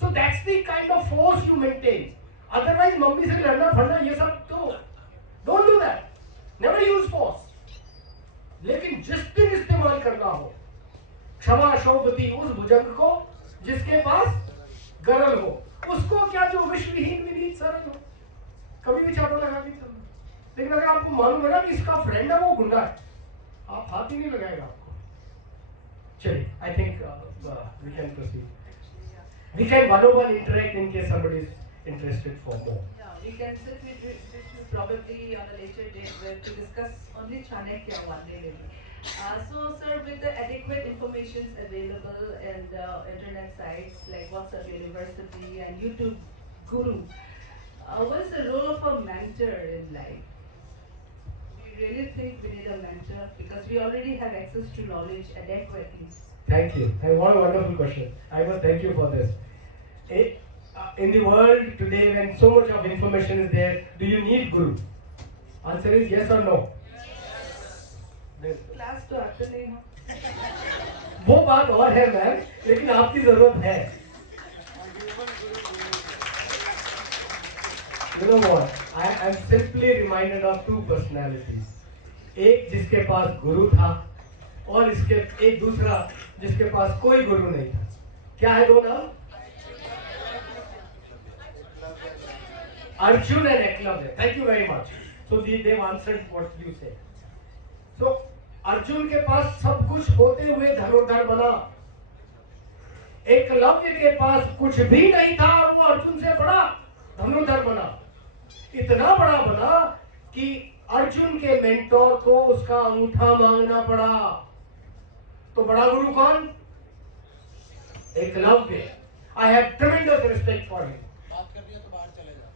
So that's the kind of force you maintain. Otherwise mummy से लड़ना फड़ना ये सब तो don't do that. Never use force. लेकिन जिस दिन इस्तेमाल करना हो, क्षमा शोभती उस भुजंग को जिसके पास गरल हो, उसको क्या जो विश्वहीन विनीत सरल हो, कभी भी चादर लगा के चलना. लेकिन अगर आपको मालूम है ना कि इसका फ्रेंड है वो गुंडा है, आप हाथ ही नहीं लगाएगा आपको. चलिए, I think we can proceed. We can one-on-one interact in case somebody is interested for more. Yeah, we can sit with you probably on a later date to discuss only Chanakya one day maybe. So, sir, with the adequate information available and internet sites like WhatsApp University and YouTube Guru, what is the role of a mentor in life? Do you really think we need a mentor? Because we already have access to knowledge adequately. Thank you. And what a wonderful question. I must thank you for this. In the world today, when so much of information is there, do you need Guru? Answer is yes or no. Class तो आते नहीं हो. वो बात और है ma'am, लेकिन आपकी जरूरत है. You know what? I am simply reminded of two personalities. एक जिसके पास गुरु था और इसके एक दूसरा जिसके पास कोई गुरु नहीं था. क्या है दो नाम? Arjun and Eklavya. Thank you very much. So they've answered what you said. So Arjun के पास सब कुछ होते हुए धनुर्धर बना. एकलव्य के पास कुछ भी नहीं था और वो अर्जुन से बड़ा धनुर्धर बना. इतना बड़ा बना कि अर्जुन के मेंटोर को उसका अंगूठा मांगना पड़ा. तो बड़ा गुरु कौन? Eklavya. I have tremendous respect for him. बात करनी है तो बाहर चले जाओ.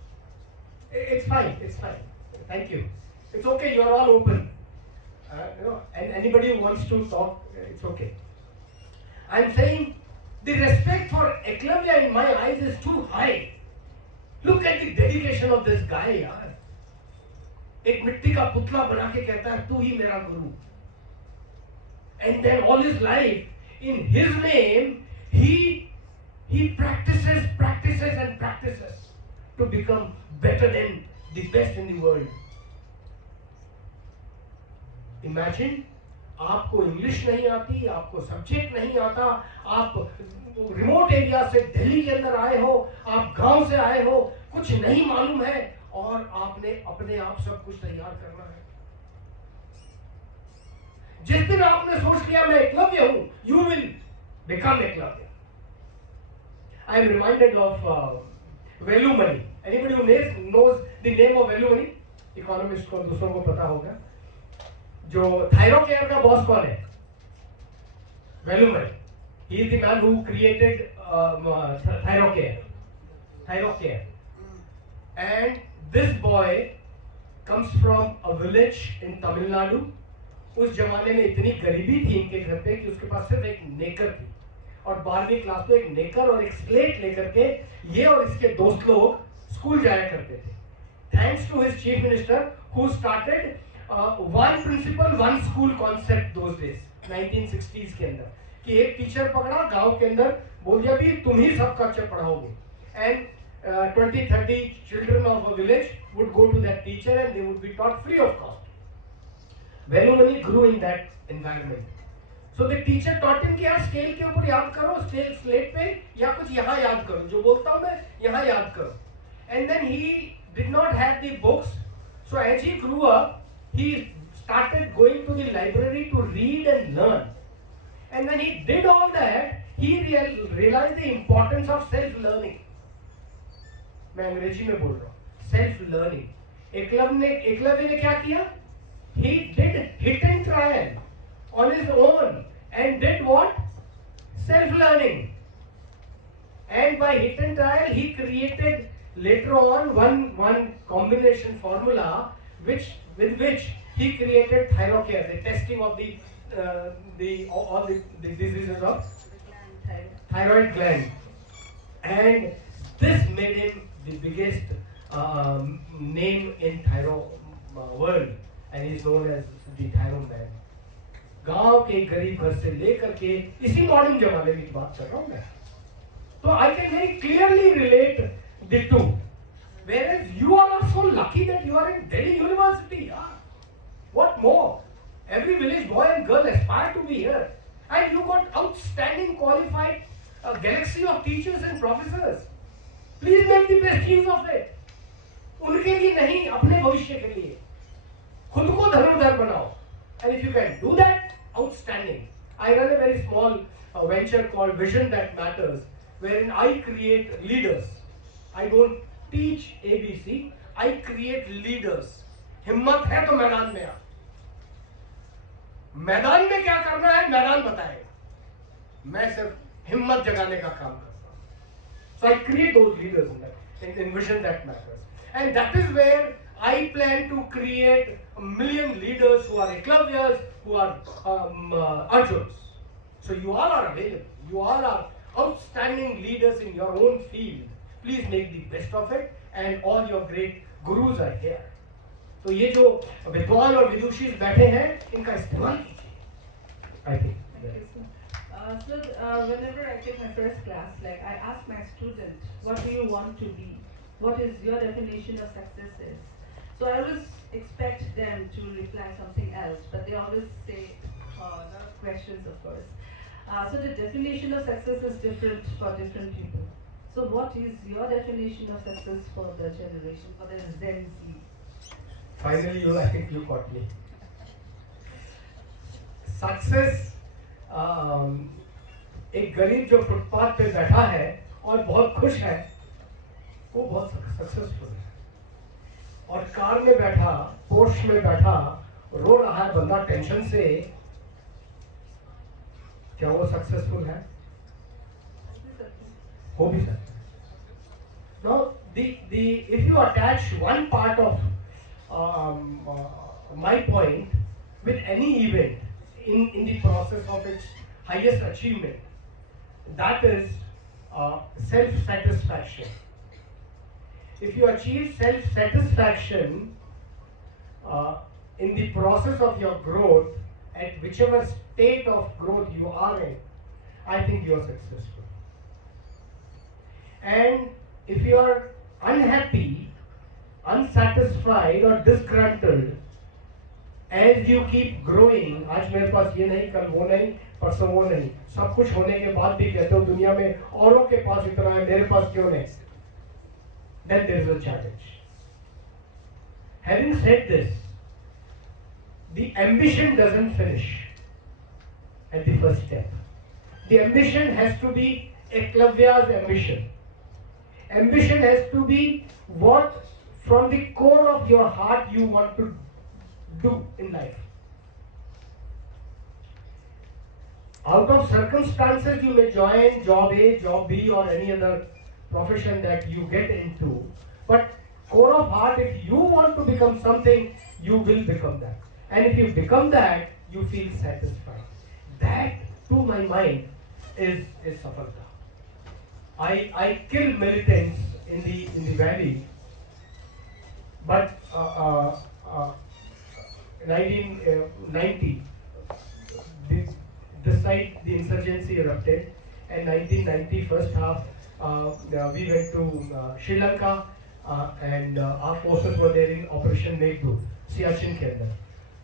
It's fine. It's fine. Thank you. It's okay. You are all open. And anybody who wants to talk, it's okay. I'm saying the respect for Eklavya in my eyes is too high. Look at the dedication of this guy, यार. एक मिट्टी का पुतला बना के कहता है तू ही मेरा गुरु. And then all his life, in his name, he practices to become better than the best in the world. Imagine, आपको इंग्लिश नहीं आती, आपको सब्जेक्ट नहीं आता, आप रिमोट एरिया से दिल्ली के अंदर आए हो, आप गांव से आए हो, कुछ नहीं मालूम है और आपने अपने आप सब कुछ तैयार करना है. जिस दिन आपने सोच लिया मैं एकलव्य हूं, you will become Eklavya. I am reminded of Velumani. Anybody who knows the name of Velumani? Economist को दूसरों को पता होगा. जो थायरोकेयर का बॉस कौन है? Velumani. He is the man who created Thyrocare. And this boy comes from a village in Tamil Nadu. उस जमाने में इतनी गरीबी थी इनके घर पे कि उसके पास सिर्फ एक नेकर थी और 12वीं क्लास में एक नेकर और एक स्लेट लेकर के ये और इसके दोस्त लोग स्कूल जाया करते थे. Thanks to his chief minister who started one principal one school concept those days 1960s के अंदर कि एक टीचर पकड़ा गांव के अंदर बोल दिया भी तुम ही सबका अच्छा पढ़ाओगे. And 20-30 children of a village would go to that teacher and they would be taught free of cost. Velumani grew in that environment. So the teacher taught him कि यार स्केल के ऊपर याद करो, स्केल स्लेट पे, या कुछ यहाँ याद करो, जो बोलता हूँ मैं यहाँ याद करो. And then he did not have the books, so as he grew up, he started going to the library to read and learn. And when he did all that, he realized the importance of self-learning. मैं अंग्रेजी में बोल रहा हूँ, self-learning. Eklavya ने क्या किया? He did hit and trial on his own and did what? Self-learning. And by hit and trial, he created later on one combination formula with which he created Thyrocare, the testing of all the diseases of thyroid gland, and this made him the biggest name in thyro world, and he is known as the Thyro Man. गांव के गरीब घर से लेकर के इसी modern जमाने की बात कर रहा हूं मैं. So I can very clearly relate the two. Whereas you all are so lucky that you are in Delhi University. Yeah. What more? Every village boy and girl aspire to be here. And you got outstanding qualified galaxy of teachers and professors. Please make the best use of it. उनके लिए नहीं, अपने भविष्य के लिए. खुद को धनुर्धर बनाओ. And if you can do that, outstanding. I run a very small venture called Vision That Matters, wherein I create leaders. I don't teach ABC, I create leaders. हिम्मत है तो मैदान में आ. मैदान में क्या करना है मैदान बताएगा. मैं सिर्फ हिम्मत जगाने का काम करता हूं. So I create those leaders in Vision That Matters. And that is where I plan to create a million leaders who are Eklavyas, who are Arjuns. So you all are available. You all are outstanding leaders in your own field. Please make the best of it, and all your great gurus are here. तो ये जो विद्वान और विदुषी बैठे हैं, इनका इस्तेमाल कीजिए. I think. Thank you, sir. Whenever I take my first class, like I ask my student, what do you want to be? What is your definition of success is? So I always expect them to reply something else, but they always say a lot of questions, of course. So the definition of success is different for different people. So what is your definition of success for the generation, for the Gen Z? Finally, I think you caught me. Success, एक गरीब जो footpath पे बैठा है और बहुत खुश है, वो बहुत सक्सेसफुल है. और कार में बैठा, पोर्श में बैठा, रो रहा है बंदा टेंशन से, क्या वो सक्सेसफुल है? हो भी सकता है. Now, if you attach one part of my point with any event in the process of its highest achievement, that is self-satisfaction. If you achieve self-satisfaction in the process of your growth, at whichever state of growth you are in, I think you are successful. And if you are unhappy, unsatisfied or disgruntled, as you keep growing, आज मेरे पास ये नहीं, कल वो नहीं, परसों वो नहीं, सब कुछ होने के बाद भी कहते हो दुनिया में औरों के पास इतना है, मेरे पास क्यों नहीं? Then there is a challenge. Having said this, the ambition doesn't finish at the first step. The ambition has to be Eklavya's ambition. Ambition has to be what from the core of your heart you want to do in life. Out of circumstances you may join job A, job B or any other profession that you get into, but core of heart, if you want to become something, you will become that. And if you become that, you feel satisfied. That, to my mind, is Safalta. I kill militants in the valley, but 1990, this side the insurgency erupted, and 1990 first half we went to Sri Lanka, and our forces were there in Operation Meghdoot, Siachen ke andar.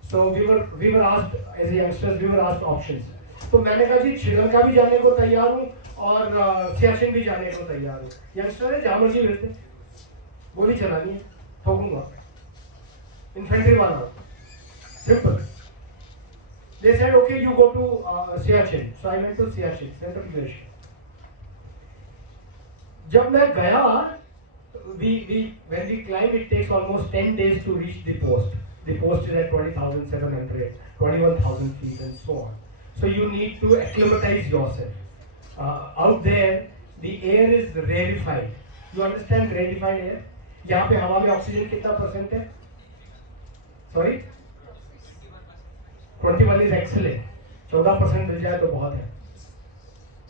So we were asked, as youngsters, we were asked options. तो मैंने कहा जी श्रीलंका भी जाने को तैयार हूँ और सियाचिन भी जाने को तैयार हूँ। यंगस्टर है, जहाँ मर्जी भेजते, गोली चलानी है, ठोकूंगा, इन्फेंट्री वाला, simple. They said, okay, you go to Siachen. So I went to Siachen, Central Glacier. जब मैं गया, when we climb, it takes almost 10 days to reach the post. The post is at 20,700, 21,000 feet, and so on. So you need to acclimatize yourself. Out there, the air is rarefied. You understand rarefied air? यहाँ पे हवा में oxygen कितना percent है? Sorry? 21 is excellent. 14% मिल जाए तो बहुत है.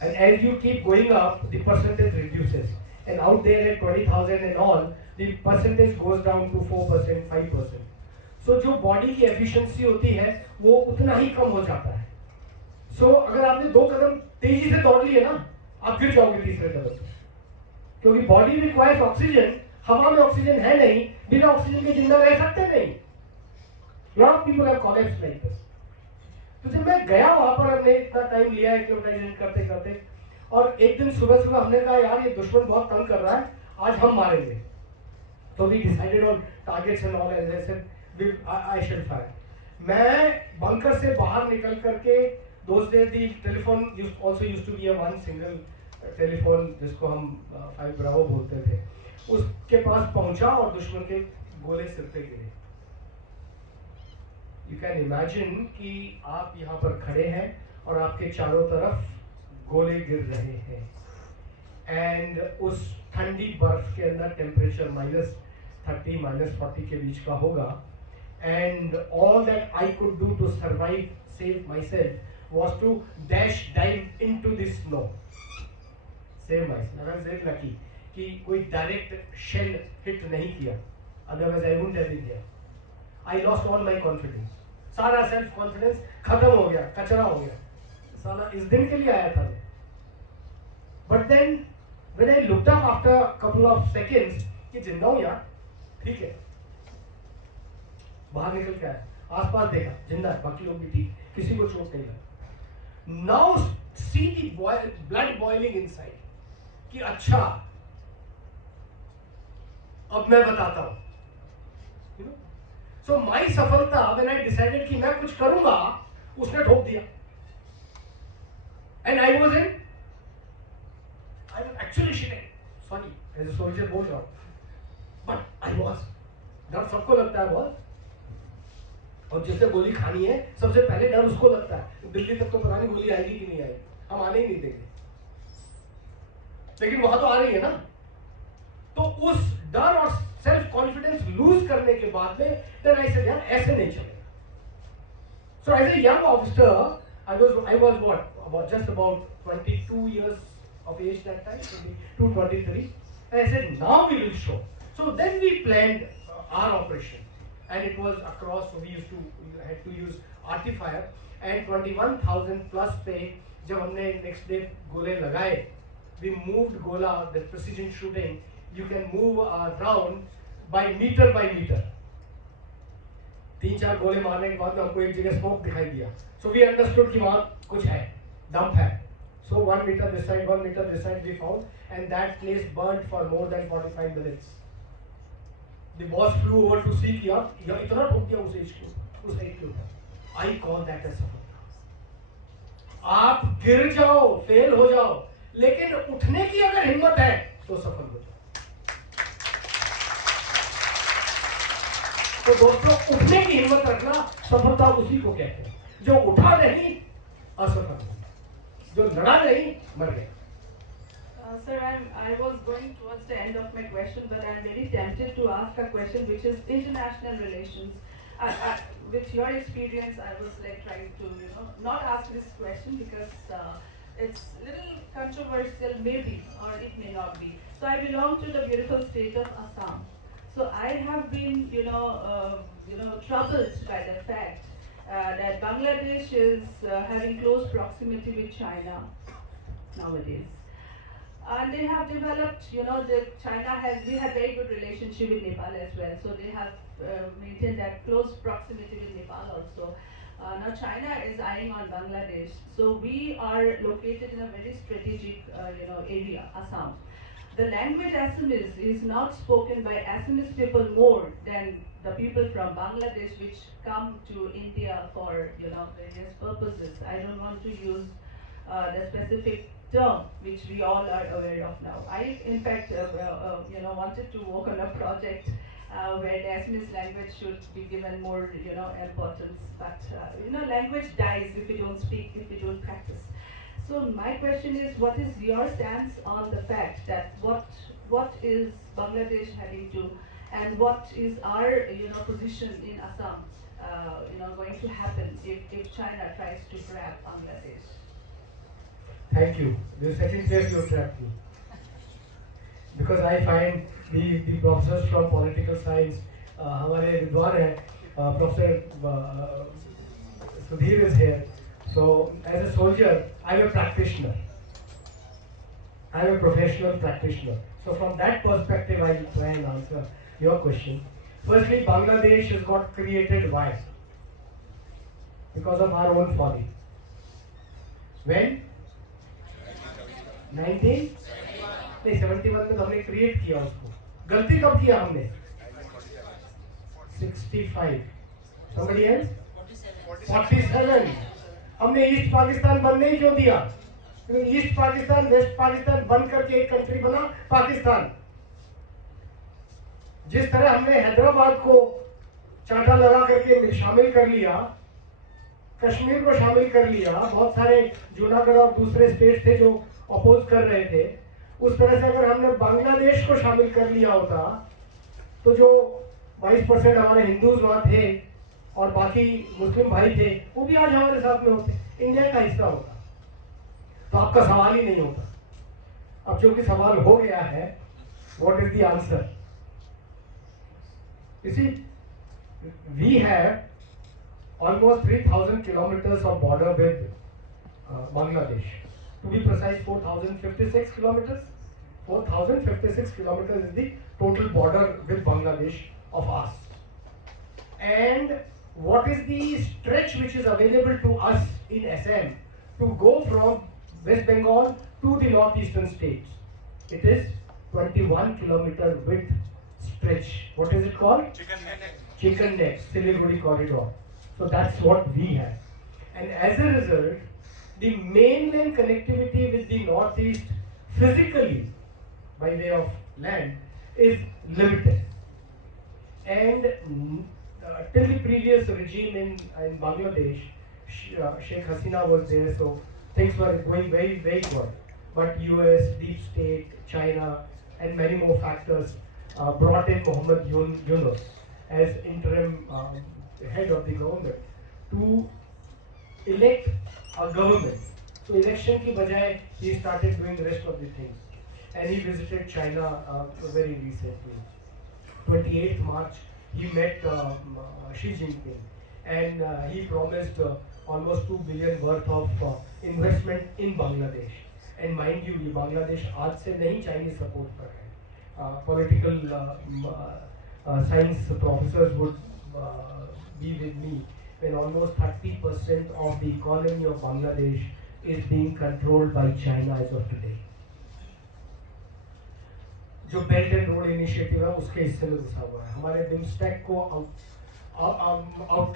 And as you keep going up, the percentage reduces. And out there at 20,000 and all, the percentage goes down to 4%, 5%. So जो body की efficiency होती है, वो उतना ही कम हो जाता है. So अगर आपने 2 कदम तेजी से दौड़ लिए ना, आप गिर जाओगे तीसरे कदम पे. क्योंकि body requires oxygen, हवा में ऑक्सीजन है नहीं, बिना ऑक्सीजन के जिंदा रह सकते नहीं. Lot of people have collapsed like this. तो जब मैं गया वहां पर, हमने इतना टाइम लिया एक्लिमेटाइजेशन करते करते, और एक दिन सुबह सुबह हमने कहा यार ये दुश्मन बहुत तंग कर रहा है, आज हम मारेंगे. तो we decided on targets and all, as I said I shall fire. मैं बंकर से बाहर निकल करके, those days the telephone also used to be a one single telephone, जिसको हम 5 ब्रावो बोलते थे, उसके पास पहुंचा और दुश्मन के गोले सिर पे गिरे. You can imagine कि आप यहाँ पर खड़े हैं और आपके चारों तरफ गोले गिर रहे हैं, एंड उस ठंडी बर्फ के अंदर टेम्परेचर -30 -40 के बीच का होगा, and all that I could do to survive, save myself, was to dive into the snow, save myself. I was very lucky कि कोई डायरेक्ट शेल हिट नहीं किया, otherwise I wouldn't have been there. I lost all my confidence, सारा self confidence खत्म हो गया, कचरा हो गया. साला इस दिन के लिए आया था. But then when I looked up after couple of seconds कि जिंदा हूं यार, ठीक है, बाहर निकल के आया, आसपास देखा, जिंदा है, बाकी लोग भी ठीक, किसी को चोट नहीं लगी. Now see the blood boiling inside कि अच्छा अब मैं बताता हूं. So my सफलता, when I decided कि मैं कुछ करूंगा, उसने ठोक दिया. And I was actually shitting. Sorry, as a soldier बोल रहा हूँ. But I was. डर सबको लगता है बहुत. और जिसने गोली खानी है, सबसे पहले डर उसको लगता है. दिल्ली तक तो पता नहीं गोली आएगी कि नहीं आएगी. हम आने ही नहीं देंगे. लेकिन वहां तो आ रही है ना. तो उस डर और सेल्फ कॉन्फिडेंस लूज करने के बाद में देन आई सेड यार ऐसे नहीं चलेगा. So as a young officer I was what just about 22 years of age that time, 22, 23. And I said now we will show. So then we planned our operation, and it was across. So we had to use artifier, and 21,000 plus पे जब हमने next day गोले लगाए, we moved गोला, the precision shooting. You can move around by meter. 3-4 गोले मारने के बाद हमको एक जगह स्मोक दिखाई दिया. So we understood कि वहाँ कुछ है, dump है. So 1 meter this side, 1 meter this side we found, and that place burnt for more than 45 minutes. The boss flew over to see कि यार इतना ठोक दिया उस एज को, उस एज के ऊपर. I call that as सफलता. आप गिर जाओ, फेल हो जाओ, लेकिन उठने की अगर हिम्मत है तो सफल हो जाओ. तो दोस्तों, उठने की हिम्मत रखना सफलता उसी को कहते हैं जो उठा नहीं असफल, जो लड़ा नहीं मर गया. Sir, I was going towards the end of my question, but I'm very tempted to ask a question which is international relations. With your experience, I was like trying to, not ask this question because it's little controversial maybe, or it may not be. So I belong to the beautiful state of Assam. So I have been, troubled by the fact that Bangladesh is having close proximity with China nowadays. And they have developed, we have very good relationship with Nepal as well. So they have maintained that close proximity with Nepal also. Now China is eyeing on Bangladesh, so we are located in a very strategic, area, Assam. The language Assamese is not spoken by Assamese people more than the people from Bangladesh, which come to India for various purposes. I don't want to use the specific term which we all are aware of now. I, in fact, wanted to work on a project where the Assamese language should be given more, importance. But language dies if you don't speak, if you don't practice. So my question is, what is your stance on the fact that what is Bangladesh heading to, and what is our position in Assam, going to happen if China tries to grab Bangladesh? Thank you. The second place you trapped me. Because I find the professors from political science, हमारे विद्वान हैं, Professor Sudhir is here. So as a soldier, I'm a practitioner. I'm a professional practitioner. So from that perspective, I will try and answer your question. Firstly, Bangladesh has got created why? Because of our own folly. When? 1971 में तो हमने create किया उसको. गलती कब किया हमने? 65. Somebody else? 47. हमने ईस्ट पाकिस्तान बनने ही क्यों दिया? क्योंकि ईस्ट पाकिस्तान वेस्ट पाकिस्तान बन करके एक कंट्री बना पाकिस्तान. जिस तरह हमने हैदराबाद को चांटा लगा करके शामिल कर लिया, कश्मीर को शामिल कर लिया, बहुत सारे जूनागढ़ और दूसरे स्टेट थे जो अपोज कर रहे थे, उस तरह से अगर हमने बांग्लादेश को शामिल कर लिया होता तो जो 22% हमारे हिंदूज वहां थे और बाकी मुस्लिम भाई थे, वो भी आज हमारे साथ में होते, इंडिया का हिस्सा होता, तो आपका सवाल ही नहीं होता. अब जो कि सवाल हो गया है, what is the answer? You see, we have almost 3,000 kilometers of border with Bangladesh. To be precise, 4,056 kilometers. 4,056 kilometers is the total border with Bangladesh of us. And what is the stretch which is available to us in SM to go from West Bengal to the northeastern states? It is 21 kilometer width stretch. What is it called? Chicken Neck, Siliguri corridor. So that's what we have. And as a result, the mainland connectivity with the northeast physically by way of land is limited. And till the previous regime in Bangladesh, Sheikh Hasina was there, so things were going very, very good. But US, Deep State, China, and many more factors brought in Mohammed Yunus as interim head of the government to elect a government. So election ki bajaye, he started doing the rest of the things. And he visited China very recently. 28th March, he met Xi Jinping, and he promised almost 2 billion worth of investment in Bangladesh. And mind you, ये Bangladesh आज से नहीं Chinese support पर है. Political science professors would be with me when almost 30% of the economy of Bangladesh is being controlled by China as of today. जो belt and road initiative है उसके हिस्से में घुसा हुआ है, हमारे बिम्स्टेक को आउट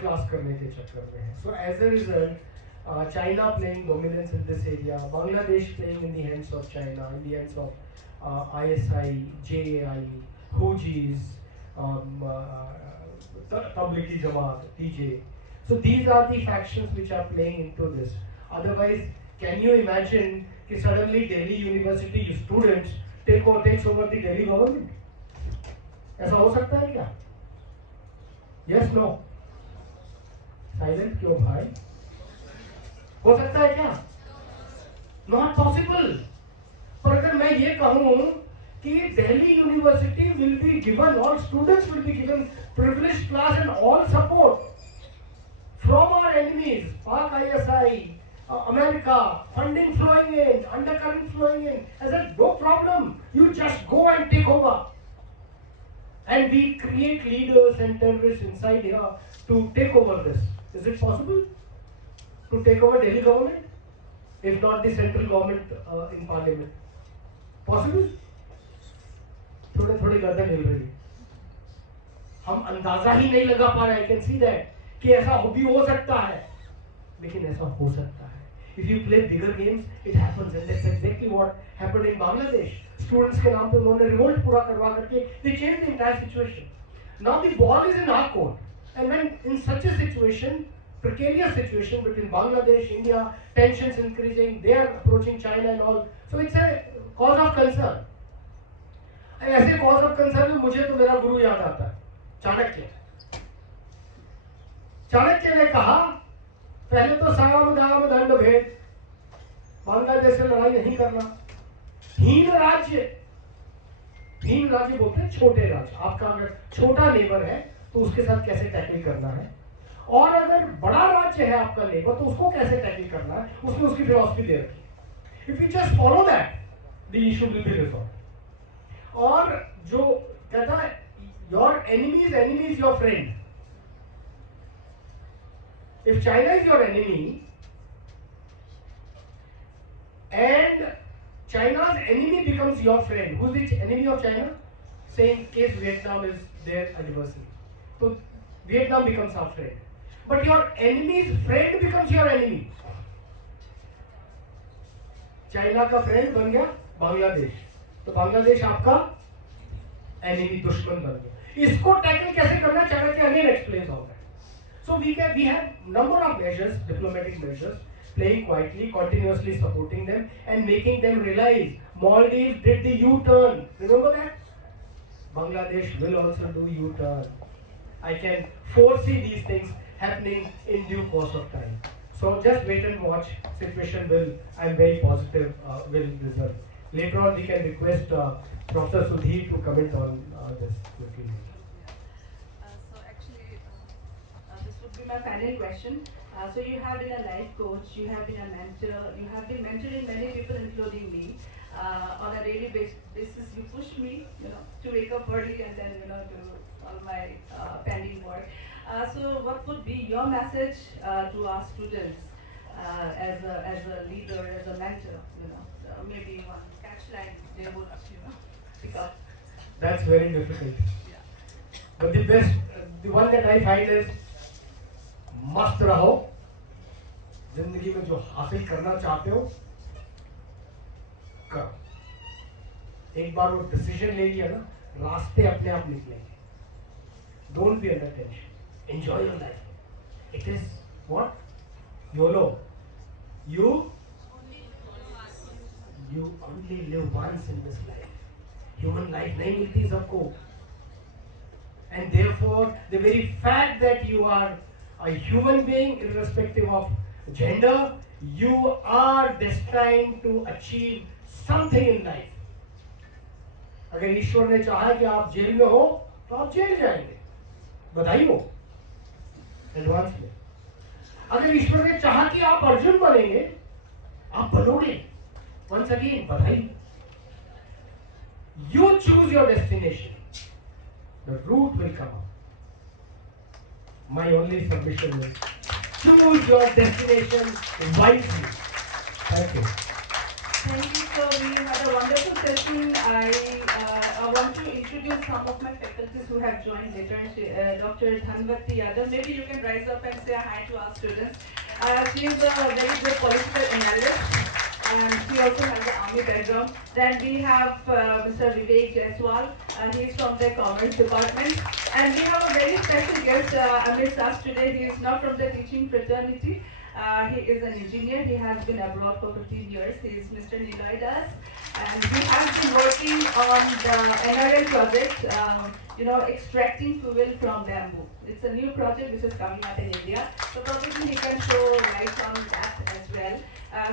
क्लास करने के चक्कर में है. So as a result China playing dominance in this area, Bangladesh playing in the hands of China, in the hands of ISI, JAI, Houthis, Tablighi Jamaat, TJ. So these are the factions which are playing into this. Otherwise, can you imagine कि suddenly Delhi University students takes over the Delhi government? ऐसा हो सकता है क्या? Yes, no. Silent क्यों भाई? हो सकता है क्या? Not possible. पर अगर मैं ये कहूँ कि Delhi University will be given, all students will be given privileged class and all support from our enemies, Pak ISI, America, funding flowing in, undercurrent flowing in. I said, no problem. You just go and take over. And we create leaders and terrorists inside here to take over this. Is it possible to take over Delhi government, if not the central government in parliament? Possible? थोड़े थोड़े गर्दन हिल रही है. हम अंदाजा ही नहीं लगा पा रहे. I can see that कि ऐसा भी हो सकता है, लेकिन ऐसा हो सकता है. If you play bigger games, it happens, and that's exactly what happened in Bangladesh. Students के नाम पे उन्होंने revolt पूरा करवा करके they changed the entire situation. Now the ball is in our court, and when in such a situation, precarious situation between Bangladesh, India, tensions increasing, they are approaching China and all, so it's a cause of concern. ऐसे cause of concern में मुझे तो मेरा गुरु याद आता है, चाणक्य. चाणक्य ने कहा पहले तो साम दाम दंड भेद, बांग्लादेश से लड़ाई नहीं करना. हीन राज्य बोलते हैं छोटे राज्य. आपका अगर छोटा नेबर है तो उसके साथ कैसे टैकल करना है, और अगर बड़ा राज्य है आपका नेबर तो उसको कैसे टैकल करना है, उसमें उसकी फिलॉसफी दे रखी है. If you just follow that, the issue will be resolve. और जो कहता है your enemy is your friend. If China is your enemy and China's enemy becomes your friend, who's the enemy of China? Say in case Vietnam is their adversary, so Vietnam becomes our friend. But your enemy's friend becomes your enemy. China का friend बन गया बांग्लादेश, तो बांग्लादेश आपका enemy, दुश्मन बन गया. इसको tackle कैसे करना, चाणक्य अगेन एक्सप्लेन होगा. So we have number of measures, diplomatic measures, playing quietly, continuously supporting them and making them realize Maldives did the U-turn. Remember that? Bangladesh will also do U-turn. I can foresee these things happening in due course of time. So just wait and watch. Situation will, I'm very positive, will resolve. Later on, we can request Professor Sudhir to comment on this quickly. My final question. So you have been a life coach, you have been a mentor, you have been mentoring many people, including me. On a daily basis, you push me, to wake up early and then, do all my pending work. So what would be your message to our students as a leader, as a mentor? Maybe one catchline they would, pick up. That's very difficult. Yeah. But the best, the one that I find is, मस्त रहो. जिंदगी में जो हासिल करना चाहते हो करो. एक बार वो डिसीजन ले लिया ना, रास्ते अपने आप निकलेंगे. Don't be under tension. Enjoy your life. It is what YOLO. You only live once in this life. Human life नहीं मिलती सबको. And therefore, the very fact that you are a human being, irrespective of gender, you are destined to achieve something in life. अगर ईश्वर ने चाहा कि आप jail में हो तो आप जेल जाएंगे, बधाई हो एडवांस में. अगर ईश्वर ने चाहा कि आप अर्जुन बनेंगे, आप बनोगे, once again बधाई. You choose your destination. The route will come up. My only submission is choose your destination wisely. Thank you. Thank you. So we had a wonderful session. I want to introduce some of my faculties who have joined later. Dr. Dhanvati Yadav. Maybe you can rise up and say hi to our students. She is a very good political analyst. And he also has an army background. Then we have Mr. Vivek Jaiswal. He is from the Commerce Department. And we have a very special guest amidst us today. He is not from the teaching fraternity. He is an engineer. He has been abroad for 15 years. He is Mr. Niloy Das. And he has been working on the NRL project, extracting fuel from bamboo. It's a new project which is coming up in India. So probably he can show light on that as well.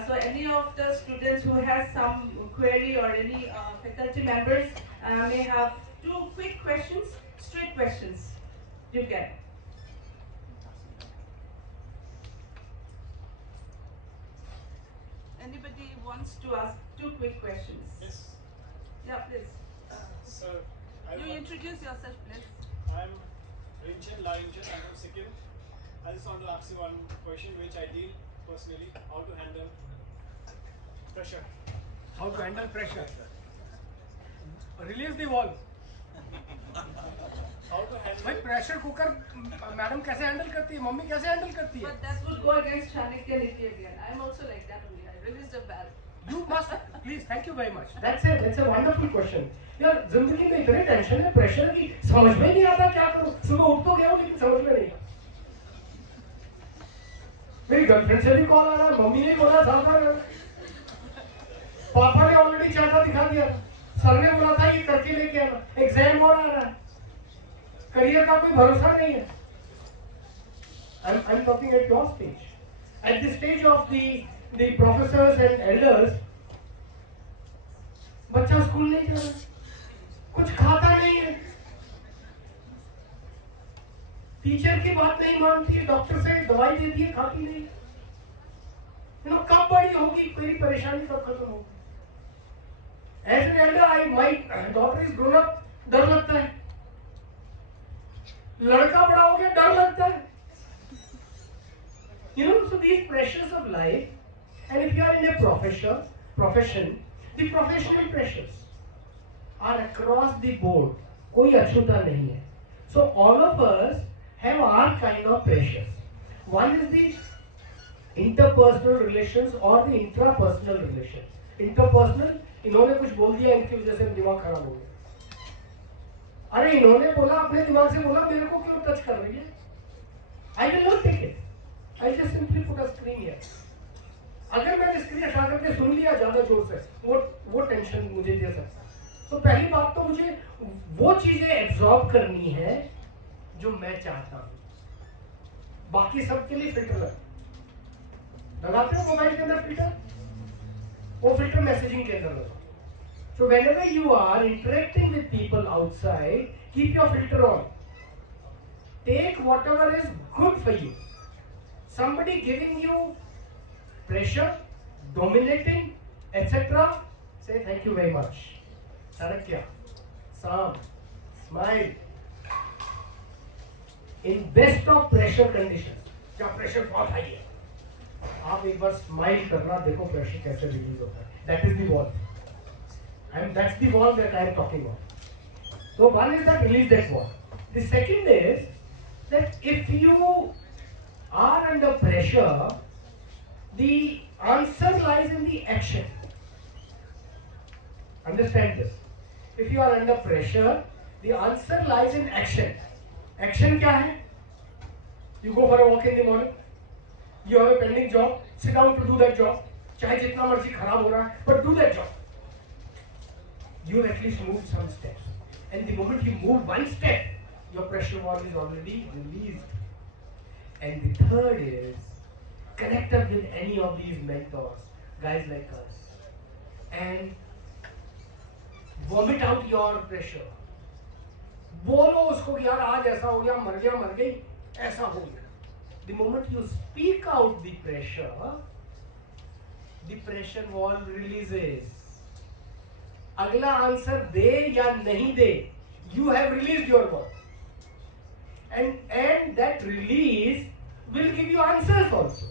So any of the students who has some query or any faculty members may have 2 quick questions, straight questions. You can. Anybody wants to ask 2 quick questions? Yes. Yeah, please. Sir, You introduce yourself, please. I'm Rinchen Lainchen. I'm from Sikkim. I just want to ask you one question which I deal personally. How to handle pressure? How to handle pressure? Release the valve. How to handle? भाई pressure cooker madam कैसे handle करती है, mummy कैसे handle करती है? But that would go against Chanakya Niti again. I'm also like that only. I released a valve. You must please. Thank you very much. That's a wonderful question. यार जिंदगी में इतने tension है, pressure की समझ में नहीं आता क्या करूं. सुबह उठ तो गया हूं लेकिन समझ में नहीं. मेरी गर्लफ्रेंड से भी कॉल आ रहा है, मम्मी ने बोला था, पापा ने ऑलरेडी चार्टा दिखा दिया, सर ने बोला था ये करके लेके आना, एग्जाम और आ रहा है, करियर का कोई भरोसा नहीं है. I'm talking at your stage. At the stage of the professors and elders, बच्चा स्कूल नहीं जा रहा, कुछ खाता नहीं है, टीचर की बात नहीं मानती है, डॉक्टर से दवाई देती है, खाती नहीं. कब बड़ी होगी, कोई परेशानी कब खत्म होगी. As an elder, my daughter is grown up, डर लगता है. लड़का बड़ा हो गया, डर लगता है. So these pressures of life, and if you are in a profession, the professional pressures are across the board. कोई अछूता नहीं है. So all of us have our kind of pressures. One is the interpersonal relations or the intrapersonal relations. Interpersonal, इन्होंने कुछ बोल दिया, इनकी वजह से दिमाग खराब हो गया. अरे इन्होंने बोला, अपने दिमाग से बोला, मेरे को क्यों टच कर रही है? I will not take it. I just simply put a screen here. अगर मैंने स्क्रीन हटा करके सुन लिया ज्यादा जोर से, वो टेंशन मुझे दे सकता है. तो पहली बात तो मुझे वो चीजें एब्जॉर्ब करनी है जो मैं चाहता हूं. बाकी सबके लिए फिल्टर लगाते हो मोबाइल के अंदर फिल्टर, वो फिल्टर मैसेजिंग के अंदर लगा. So whenever you are interacting with people outside, keep your filter on. Take whatever is good for you. Somebody giving you pressure, dominating, etc. Say thank you very much. Chanakya, Sam, smile. In best of pressure conditions, जब pressure बहुत high है, आप एक बार smile करना, देखो pressure कैसे release होता है. That is the wall. And that's the wall that I am talking about. So one is that release that wall. The second is that if you are under pressure, the answer lies in the action. Understand this. If you are under pressure, the answer lies in action. Action क्या है? You go for a walk in the morning. You have a pending job. Sit down to do that job. चाहे जितना मर्जी खराब हो रहा है, but do that job. You at least move some steps. And the moment you move one step, your pressure wall is already released. And the third is, connect up with any of these mentors, guys like us, and vomit out your pressure. बोलो उसको कि यार आज ऐसा हो गया, मर गई, ऐसा हो गया. The moment you speak out the pressure wall releases. अगला आंसर दे या नहीं दे, you have released your word. And that release will give you answers also.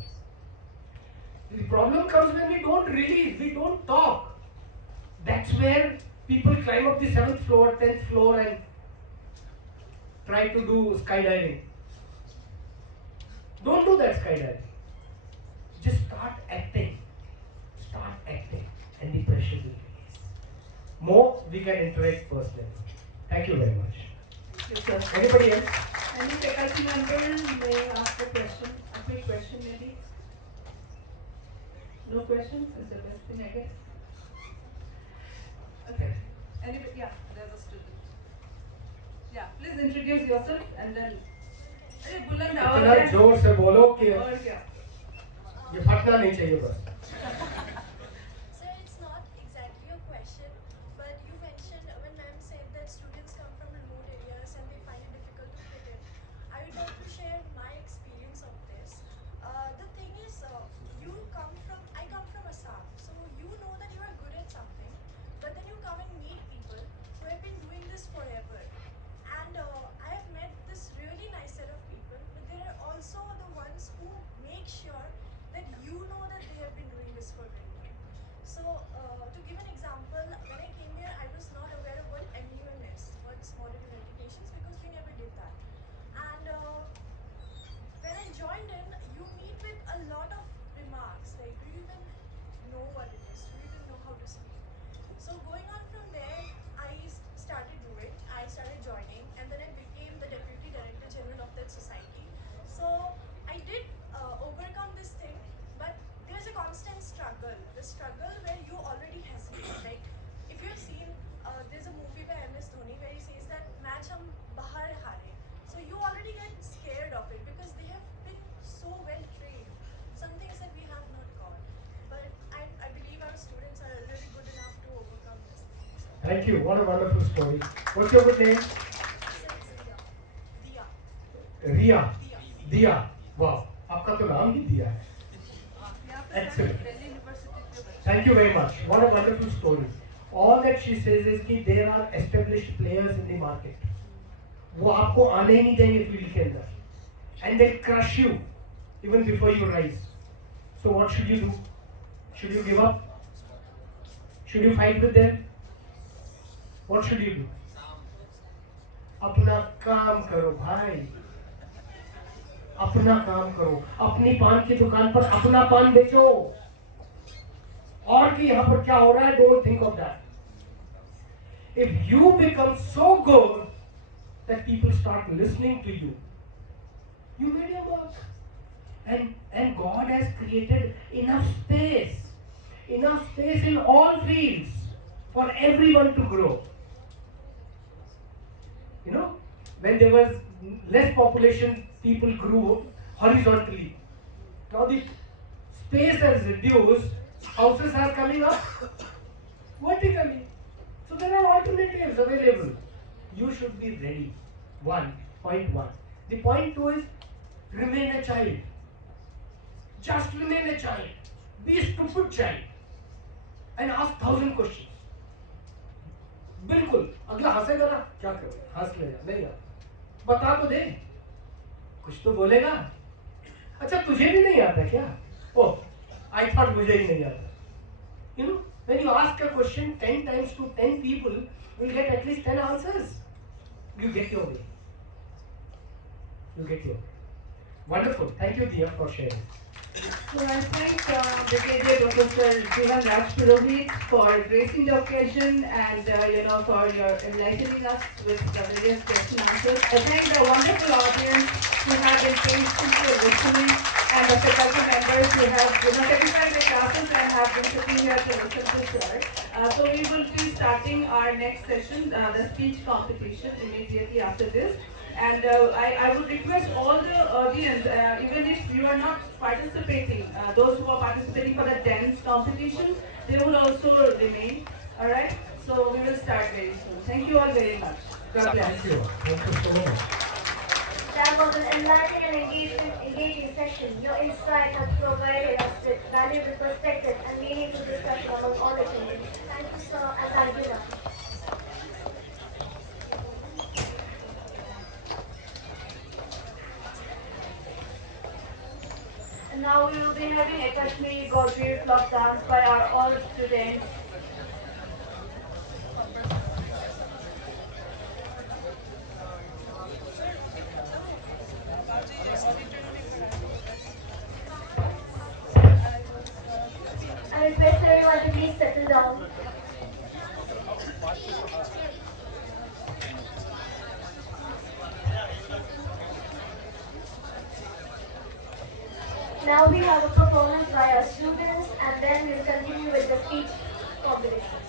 The problem comes when we don't release, we don't talk. That's where people climb up the 7th floor, 10th floor and try to do skydiving. Don't do that skydiving. Just start acting, and the pressure will release. More we can interact personally. Thank you very much. Thank you, sir. Anybody else? Any faculty member may ask a question, a quick question maybe? No questions? Is the best thing, I guess? Okay. Anybody? Yeah, there's a student. Yeah, please introduce yourself and then. अरे बुलंद आवाज इतना है। जोर से बोलो कि और क्या? ये फटना नहीं चाहिए बस. Sir, it's not exactly a question, but you mentioned when ma'am said that students come from remote areas and they find it difficult to fit in. I would like to share my experience of this. The thing is, I come from Assam, so you know that you are good at something, but then you come and meet people who have been doing this forever. And I have met this really nice set of people, but there are also the So, to give an example, when I came here, I was not aware of what MUM is, what's model unit equations, because we never did that. And when I joined in, you meet with a lot of remarks like, do you even know what it is? Do you even know how to speak? So going on from there, started doing, I started joining, and then I became the Deputy Director General of that society. So I did overcome this thing, but there's a constant struggle. The struggle where you already hesitate. Like, if you've seen, there's a movie by MS Dhoni where he says that match hum bahar hare. So you already get scared of it because they have been so well trained. Some things that we have not got. But I believe our students are really good enough to overcome this thing. So, Thank you. What a wonderful story. What's your good name? sir, it's Dia. Ria. Dia. Diya. Wow. आपका तो नाम ही दिया है. Excellent. Thank you very much. What a wonderful story. All that she says is कि there are established players in the market. वो आपको आने ही नहीं देंगे फील्ड के अंदर. And they'll crush you even before you rise. So what should you do? Should you give up? Should you fight with them? What should you do? अपना काम करो भाई. अपना काम करो. अपनी पान की दुकान पर अपना पान बेचो. और कि यहाँ पर क्या हो रहा है? Don't think of that. If you become so good that people start listening to you, you made your mark. And God has created enough space in all fields for everyone to grow. You know, when there was less population, people grew horizontally. Now the space has reduced, houses are coming up vertically. So there are alternatives available. You should be ready. Point one. The point two is remain a child. Just remain a child. Be a stupid child. And ask 1,000 questions. बिल्कुल. अगला हंसेगा ना, क्या करो? हंस लेगा, नहीं यार. बता तो दे. कुछ तो बोलेगा. अच्छा तुझे भी नहीं आता क्या? Oh, I thought मुझे ही नहीं आता. You know, when you ask a question 10 times to 10 people, you'll get at least 10 answers. You get your way. Wonderful. Thank you, Diya, for sharing. So I thank Brigadier Professor Jivan Raj Purohit for gracing the occasion and for your enlightening us with the various question answers. I thank the wonderful audience who have been patiently listening and the faculty members who have satisfied the classes and have been sitting here to listen to sir. So we will be starting our next session, the speech competition, immediately after this. And I would request all the audience, even if you are not participating, those who are participating for the dance competition, they will also remain. Alright? So we will start very soon. Thank you all very much. God bless. Thank you. Thank you so much. That was an enlightening and engaging session. Your insight has provided us with valuable perspective and meaningful discussion about all attendees. Thank you, sir, and thank you, ma'am. And now we will be having a Kashmiri Godri flock dance by our all students. I request everyone to please settle down. Now we have a performance by our students and then we'll continue with the speech competition.